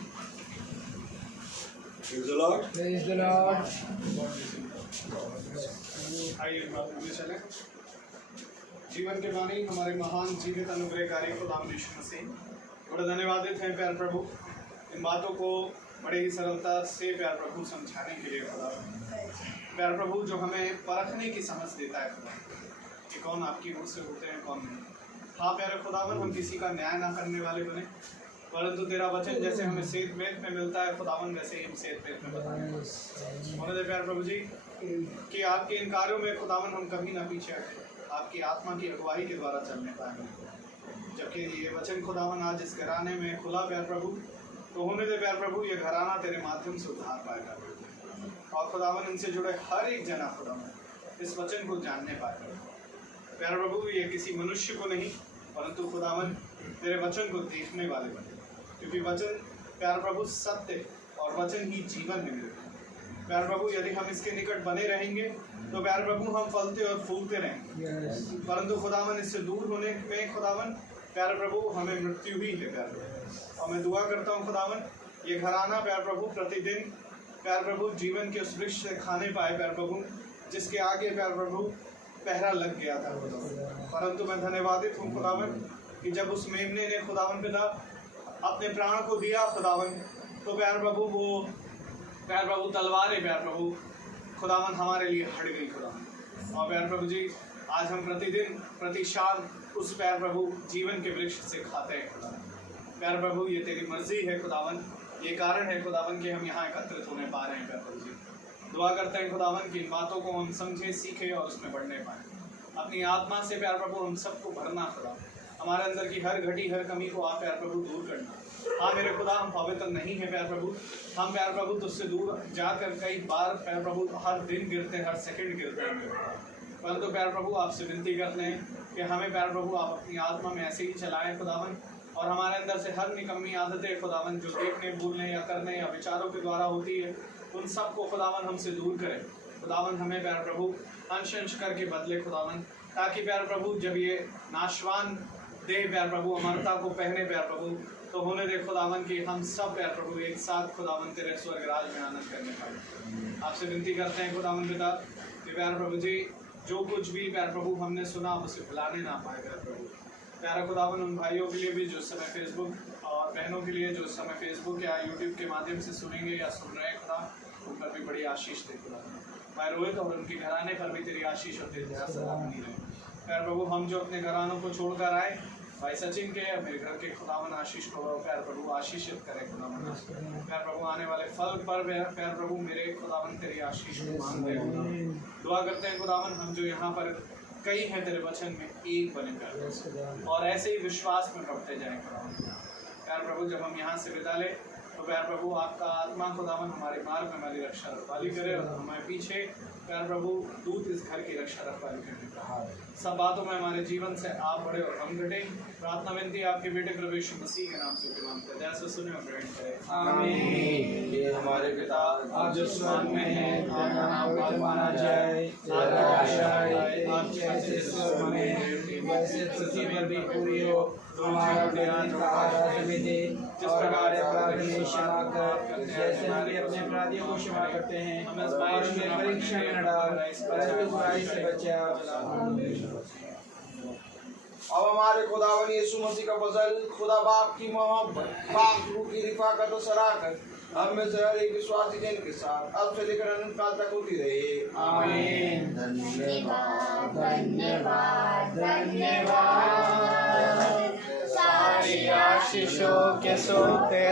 Praise the Lord. Praise the Lord. आइए प्रार्थना में चलें। जीवन के बानी हमारे महान जीवित अनुग्रहकारी खुदा यीशु मसीह, बड़ा धन्यवादित हैं प्यार प्रभु, इन बातों को बड़े ही सरलता से प्यार प्रभु समझाने के लिए खुदा। प्यार प्रभु जो हमें परखने की समझ देता है खुदा, कि कौन आपकी ओर से होते हैं कौन नहीं। हाँ प्यारे खुदावन, हम किसी का न्याय ना करने वाले बने, परंतु तेरा वचन जैसे हमें सेहत में मिलता है खुदावन, वैसे ही हम सेहत में बताएं। होने दे प्यार प्रभु जी कि आपके इन कार्यों में खुदावन हम कभी ना पीछे हटे, आपकी आत्मा की अगुवाई के द्वारा चलने पाएंगे। जबकि ये वचन खुदावन आज इस घराने में खुला प्यार प्रभु, तो होने दे प्यार प्रभु ये घराना तेरे माध्यम से उद्धार पाएगा, और खुदावन इनसे जुड़े हर एक जना खुदावन इस वचन को जानने पाएगा। प्यारे प्रभु ये किसी मनुष्य को नहीं परंतु खुदावन तेरे वचन को देखने वाले बने, क्योंकि वचन प्यारे प्रभु सत्य और वचन ही जीवन है मेरे प्यारे प्रभु। यदि हम इसके निकट बने रहेंगे तो प्यारे प्रभु हम फलते और फूलते रहेंगे, परंतु खुदावन इससे दूर होने में खुदावन प्यारे प्रभु हमें मृत्यु ही है प्यारे प्रभु। और मैं दुआ करता हूँ खुदावन ये घराना प्यारे प्रभु प्रतिदिन प्यारे प्रभु जीवन के उस वृक्ष से खाने पाए प्यारे प्रभु, जिसके आगे प्यारे प्रभु पहरा लग गया था खुदावन। परंतु मैं धन्यवादित हूँ खुदावन कि जब उस मेमने ने खुदावन पिता अपने प्राण को दिया खुदावन, तो प्यारे प्रभु वो प्यारे प्रभु तलवारें प्यारे प्रभु खुदावन हमारे लिए हट गई खुदावन। और प्यारे प्रभु जी आज हम प्रतिदिन प्रति शाम उस प्यारे प्रभु जीवन के वृक्ष से खाते हैं खुदावन। प्यारे प्रभु ये तेरी मर्जी है खुदावन, ये कारण है खुदावन कि हम यहाँ एकत्रित होने पा रहे हैं प्यारे प्रभु जी। दुआ करते हैं खुदावन की इन बातों को हम समझे सीखे और उसमें बढ़ने पाए। अपनी आत्मा से प्यारे प्रभु हम सबको भरना खुदा, हमारे अंदर की हर घटी हर कमी को आप प्यारे प्रभु दूर करना। हाँ मेरे खुदा हम पवित्र नहीं है प्यारे प्रभु, हम प्यारे प्रभु तुझसे दूर जाकर कई बार प्यारे प्रभु हर दिन गिरते हैं, हर सेकंड गिरते हैं, परंतु प्यारे प्रभु आपसे विनती करते हैं कि हमें प्यारे प्रभु आप अपनी आत्मा में ऐसे ही चलाएं खुदावन, और हमारे अंदर से हर निकम्मी आदतें खुदावन जो देखने बोलने या करने या विचारों के द्वारा होती है उन सब को खुदावन हमसे दूर करें खुदावन। हमें प्यारे प्रभु अंश अंश करके बदले खुदावन, ताकि प्यारे प्रभु जब ये नाशवान देह प्यारे प्रभु अमरता को पहने प्यारे प्रभु, तो होने दे खुदावन कि हम सब प्यारे प्रभु एक साथ खुदावन तेरे स्वर्ग राज में आनंद करने पाए। आपसे विनती करते हैं खुदावन पिता कि प्यारे प्रभु जी जो कुछ भी प्यारे प्रभु हमने सुना उसे भुलाने ना पाए प्यारे प्रभु। प्यारा खुदावन उन भाइयों के लिए भी जो समय फेसबुक और बहनों के लिए जो समय फेसबुक या यूट्यूब के माध्यम से सुनेंगे या सुन रहे हैं खुदा, उन पर भी बड़ी आशीष दे खुदा। भाई रोहित और उनके घराने पर भी तेरी आशीष और तेरी सदा बनी रहे प्यार प्रभु। हम जो अपने घरानों को छोड़कर आए भाई सचिन के मेरे घर के खुदावन आशीष को प्यार प्रभु आशीषित करें खुदावन। प्यार प्रभु आने वाले फल पर प्यार प्रभु मेरे खुदावन तेरी आशीष को मांगते हैं। दुआ करते हैं खुदावन हम जो यहाँ पर कई हैं तेरे वचन में एक बने प्यार, और ऐसे ही विश्वास में बढ़ते जाएं खुदावन। प्यार प्रभु जब हम यहाँ से विदा लें तो प्यार प्रभु आपका आत्मा खुदावन हमारे मार्ग में हमारी रक्षा रखवाली करे, और हमारे पीछे प्यार प्रभु दूत इस घर की रक्षा रखवाली करने का सब बातों में हमारे जीवन से आप बढ़े और हम घटे। प्रार्थना विनती आपके बेटे प्रभु यीशु मसीह के नाम से मांगते हैं, जैसे सुने और ग्रहण करें आमीन। ये हमारे पिता आप जो आसमान में हैं, आपका नाम माना जाए, आपका राज्य आए, आपकी इच्छा स्वर्ग में वैसे पृथ्वी पर भी पूरी हो। हमारा दैनिक आहार हमें दे, जिस प्रकार अपराध में क्षमा कर जैसे हम अपने अपराधियों को क्षमा करते हैं, हमें परीक्षा में न डाल परंतु बुराई से बचा। अब हमारे खुदावन यीशु मसीह का फजल, खुदा बाप की मोहब्बत, पाक रूह की रिफाकत और सराहत हम में से हर एक विश्वासी जन के साथ अब से लेकर अनंत काल तक होती रहे आमीन। धन्यवाद धन्यवाद धन्यवाद। सारी आशीषों के सोते